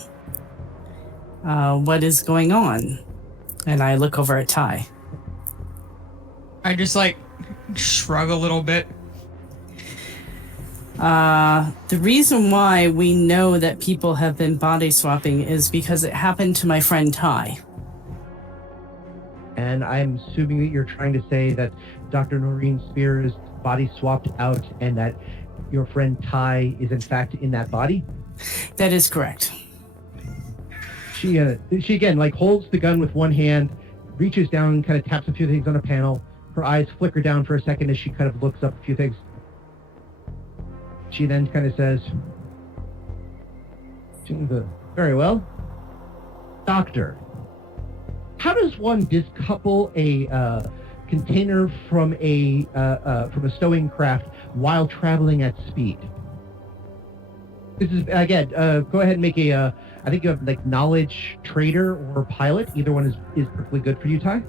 what is going on. And I look over at Ty. I just shrug a little bit. The reason why we know that people have been body swapping is because it happened to my friend Ty. And I'm assuming that you're trying to say that Dr. Noreen Spears' body swapped out and that your friend Ty is in fact in that body? That is correct. She again holds the gun with one hand, reaches down and kind of taps a few things on a panel. Her eyes flicker down for a second as she kind of looks up a few things. She then kind of says, very well. Doctor, how does one discouple a container from a stowing craft while traveling at speed? This is, again, go ahead and make I think you have knowledge trader or pilot. Either one is perfectly good for you, Ty.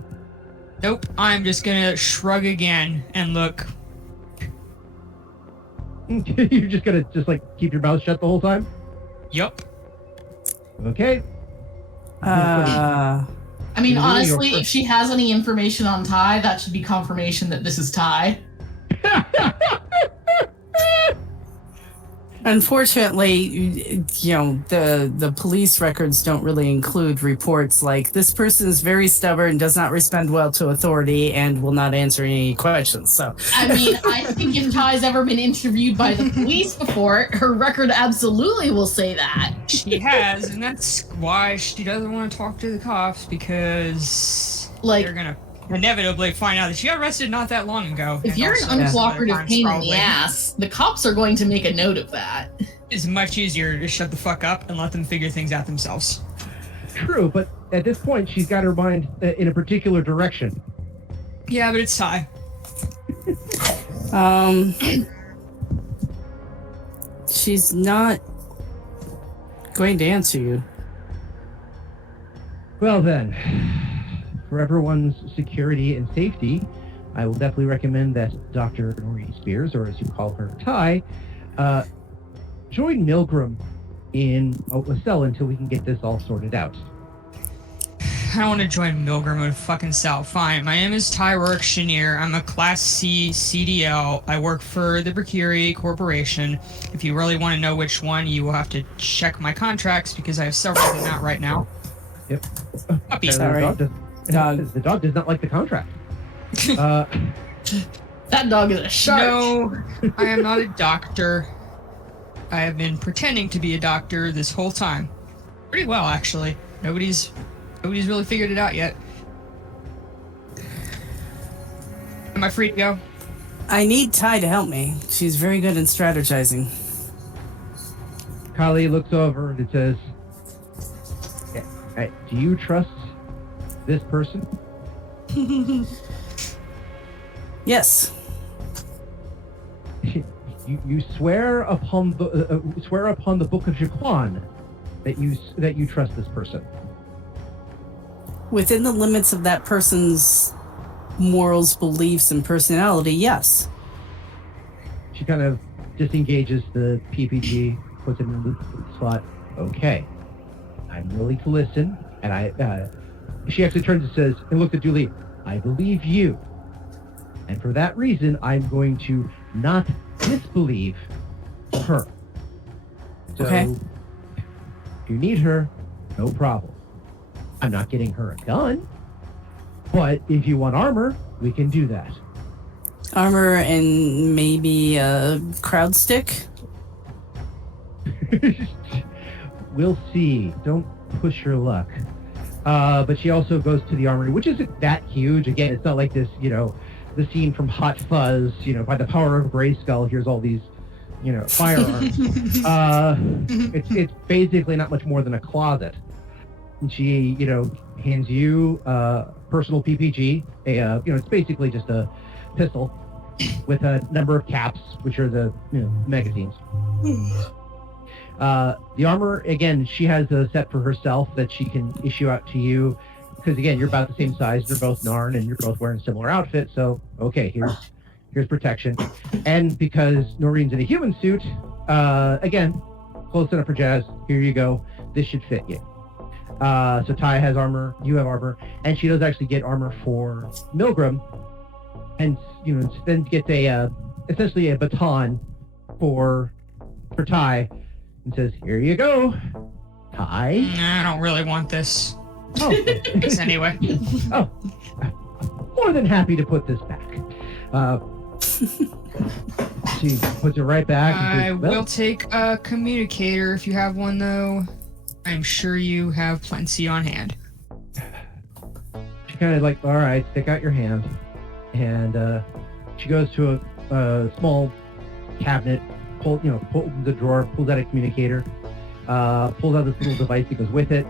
Nope, I'm just gonna shrug again and look. You're just gonna keep your mouth shut the whole time? Yup. Okay. I mean, honestly, if she has any information on Ty, that should be confirmation that this is Ty. Unfortunately, the police records don't really include reports like this person is very stubborn, does not respond well to authority, and will not answer any questions. So, I mean, I think if Ty's ever been interviewed by the police before, her record absolutely will say that. She has, and that's why she doesn't want to talk to the cops, because they're gonna inevitably find out that she got arrested not that long ago. If you're an uncooperative pain in the ass, the cops are going to make a note of that. It's much easier to shut the fuck up and let them figure things out themselves. True, but at this point, she's got her mind in a particular direction. Yeah, but it's Ty. She's not going to answer you. Well then, for everyone's security and safety, I will definitely recommend that Dr. Noreen Spears, or as you call her, Ty, join Milgram in a cell until we can get this all sorted out. I don't want to join Milgram in a fucking cell. Fine. My name is Ty Chenier. I'm a Class C CDL. I work for the Mercury Corporation. If you really want to know which one, you will have to check my contracts because I have several of them out right now. Yep. Puppy. Sorry. The dog does not like the contract. That dog is a shark. No, I am not a doctor. I have been pretending to be a doctor this whole time. Pretty well, actually. Nobody's really figured it out yet. Am I free to go? I need Ty to help me. She's very good in strategizing. Kali looks over and it says, do you trust this person? Yes. You swear upon the Book of Jaquan that you trust this person. Within the limits of that person's morals, beliefs, and personality, yes. She kind of disengages the PPG, puts it in the slot. Okay, I'm willing to listen, and she actually turns and says, and looks at Julie, I believe you. And for that reason, I'm going to not disbelieve her. So, Okay. if you need her, no problem. I'm not getting her a gun, but if you want armor, we can do that. Armor and maybe a crowd stick? We'll see. Don't push your luck. But she also goes to the armory, which isn't that huge. Again, it's not like this, the scene from Hot Fuzz, by the power of Grayskull, here's all these, firearms. It's basically not much more than a closet. And she, hands you personal PPG. It's basically just a pistol with a number of caps, which are the, magazines. The armor, again, she has a set for herself that she can issue out to you. Because again, you're about the same size. You're both Narn, and you're both wearing similar outfits. So, okay, here's protection. And because Noreen's in a human suit, again, close enough for Jazz. Here you go. This should fit you. So Ty has armor. You have armor, and she does actually get armor for Milgram, and then gets essentially a baton for Ty, and says, "Here you go, Ty." I don't really want this. Oh, Anyway. Oh, more than happy to put this back. She puts it right back. I And says, will take a communicator if you have one, though. I'm sure you have plenty on hand. She kind of all right, stick out your hand, and she goes to a small cabinet, pulls the drawer, pulls out a communicator, pulls out this little device that goes with it.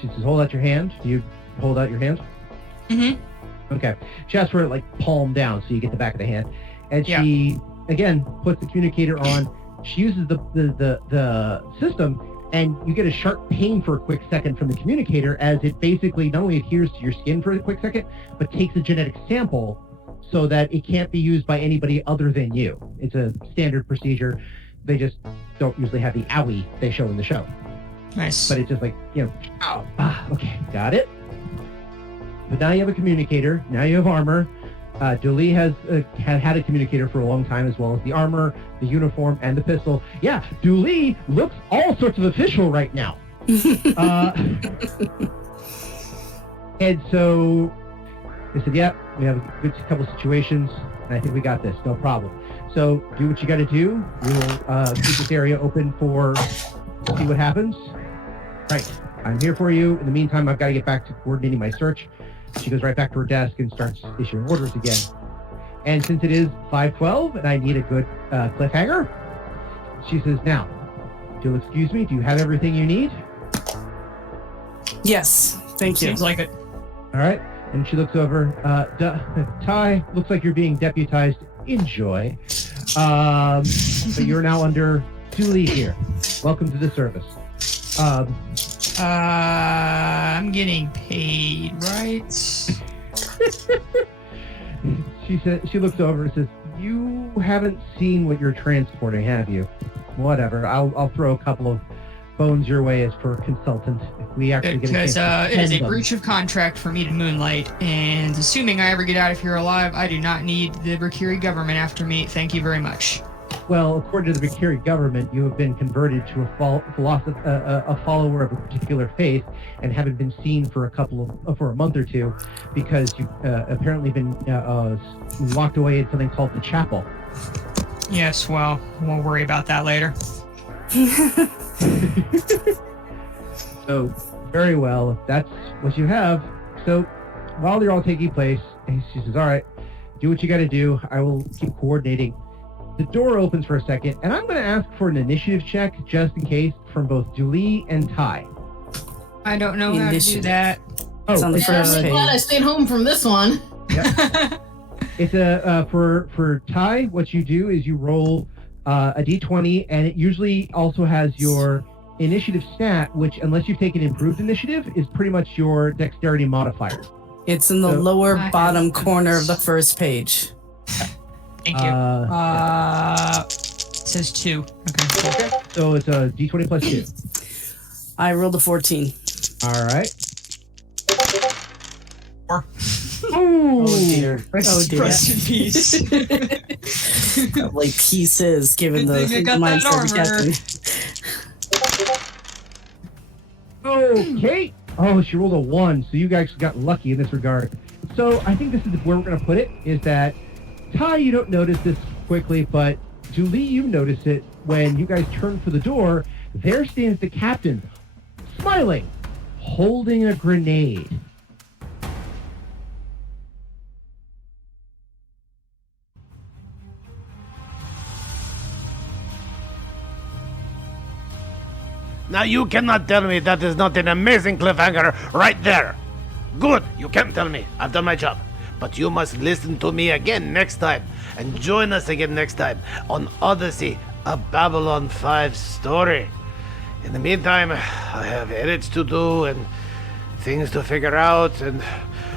She says, "Hold out your hand." Do you hold out your hand? Mm-hmm. Okay. She asks for it palm down, so you get the back of the hand, and she again puts the communicator on. She uses the system. And you get a sharp pain for a quick second from the communicator as it basically not only adheres to your skin for a quick second, but takes a genetic sample so that it can't be used by anybody other than you. It's a standard procedure. They just don't usually have the owie they show in the show. Nice. But it's just okay, got it. But now you have a communicator. Now you have armor. Dooley has had a communicator for a long time, as well as the armor, the uniform, and the pistol. Yeah, Dooley looks all sorts of official right now. And so they said, "Yeah, we have a good couple situations, and I think we got this, no problem." So do what you got to do. We'll keep this area open for see what happens. Right, I'm here for you. In the meantime, I've got to get back to coordinating my search. She goes right back to her desk and starts issuing orders again. And since it is 5:12 and I need a good cliffhanger, she says, "Now, you'll excuse me, do you have everything you need?" Yes, thank you. Seems like it. All right. And she looks over. Ty, looks like you're being deputized. Enjoy. But you're now under Dooley here. Welcome to the service. I'm getting paid, right? She looks over and says, "You haven't seen what you're transporting, have you? Whatever. I'll throw a couple of bones your way as per consultant if we actually get a chance Because to it is a send them." breach of contract for me to moonlight, and assuming I ever get out of here alive, I do not need the Mercury government after me. Thank you very much. Well, according to the Mercury government, you have been converted to a follower of a particular faith, and haven't been seen for a month or two, because you've apparently been locked away in something called the chapel. Yes, well, we'll worry about that later. Oh, Very well. If that's what you have. So while you're all taking place, she says, all right, do what you got to do. I will keep coordinating. The door opens for a second, and I'm going to ask for an initiative check just in case from both Julie and Ty. I don't know how to do Initiative. that. It's on the it's, first I'm page. glad I stayed home from this one. It's a for Ty. What you do is you roll a d20, and it usually also has your initiative stat, which, unless you've taken improved initiative, is pretty much your dexterity modifier. It's in the So- lower I bottom have corner of this. the first page. Thank you. It says 2. Okay. So it's a d20 plus 2. I rolled a 14. All right. 4. Ooh. Oh dear. Oh dear. Rest in peace. Like pieces, given Good the thing I got that armor. Okay. Oh, she rolled a 1, so you guys got lucky in this regard. So I think this is where we're going to put it, is that, Ty, you don't notice this quickly, but Julie, you notice it when you guys turn for the door. There stands the captain, smiling, holding a grenade. Now you cannot tell me that is not an amazing cliffhanger right there. Good, you can't tell me. I've done my job. But you must listen to me again next time, and join us again next time on Odyssey, a Babylon 5 story. In the meantime, I have edits to do and things to figure out, and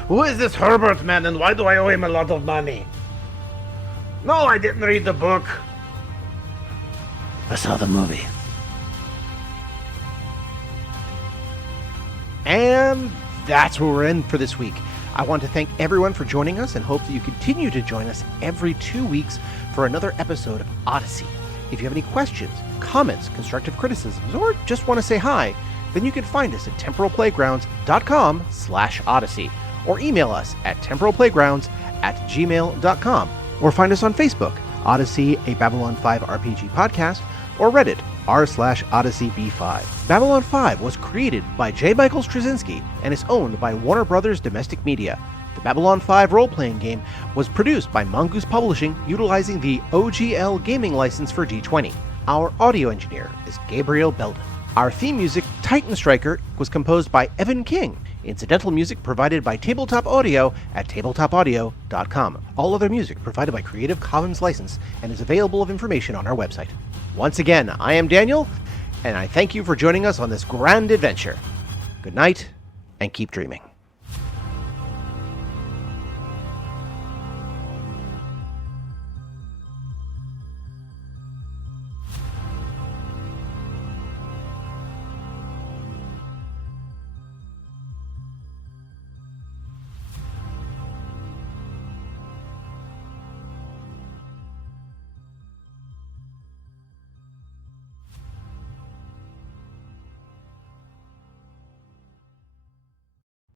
who is this Herbert man, and why do I owe him a lot of money? No, I didn't read the book. I saw the movie. And that's where we're in for this week. I want to thank everyone for joining us and hope that you continue to join us every 2 weeks for another episode of Odyssey. If you have any questions, comments, constructive criticisms, or just want to say hi, then you can find us at temporalplaygrounds.com/Odyssey, or email us at temporalplaygrounds@gmail.com, or find us on Facebook, Odyssey, a Babylon 5 RPG podcast, or Reddit, r/OdysseyB5. Babylon 5 was created by J. Michael Straczynski and is owned by Warner Brothers Domestic Media. The Babylon 5 role-playing game was produced by Mongoose Publishing utilizing the OGL gaming license for D20. Our audio engineer is Gabriel Belden. Our theme music, Titan Striker, was composed by Evan King. Incidental music provided by Tabletop Audio at tabletopaudio.com. All other music provided by Creative Commons license and is available of information on our website. Once again, I am Daniel, and I thank you for joining us on this grand adventure. Good night, and keep dreaming.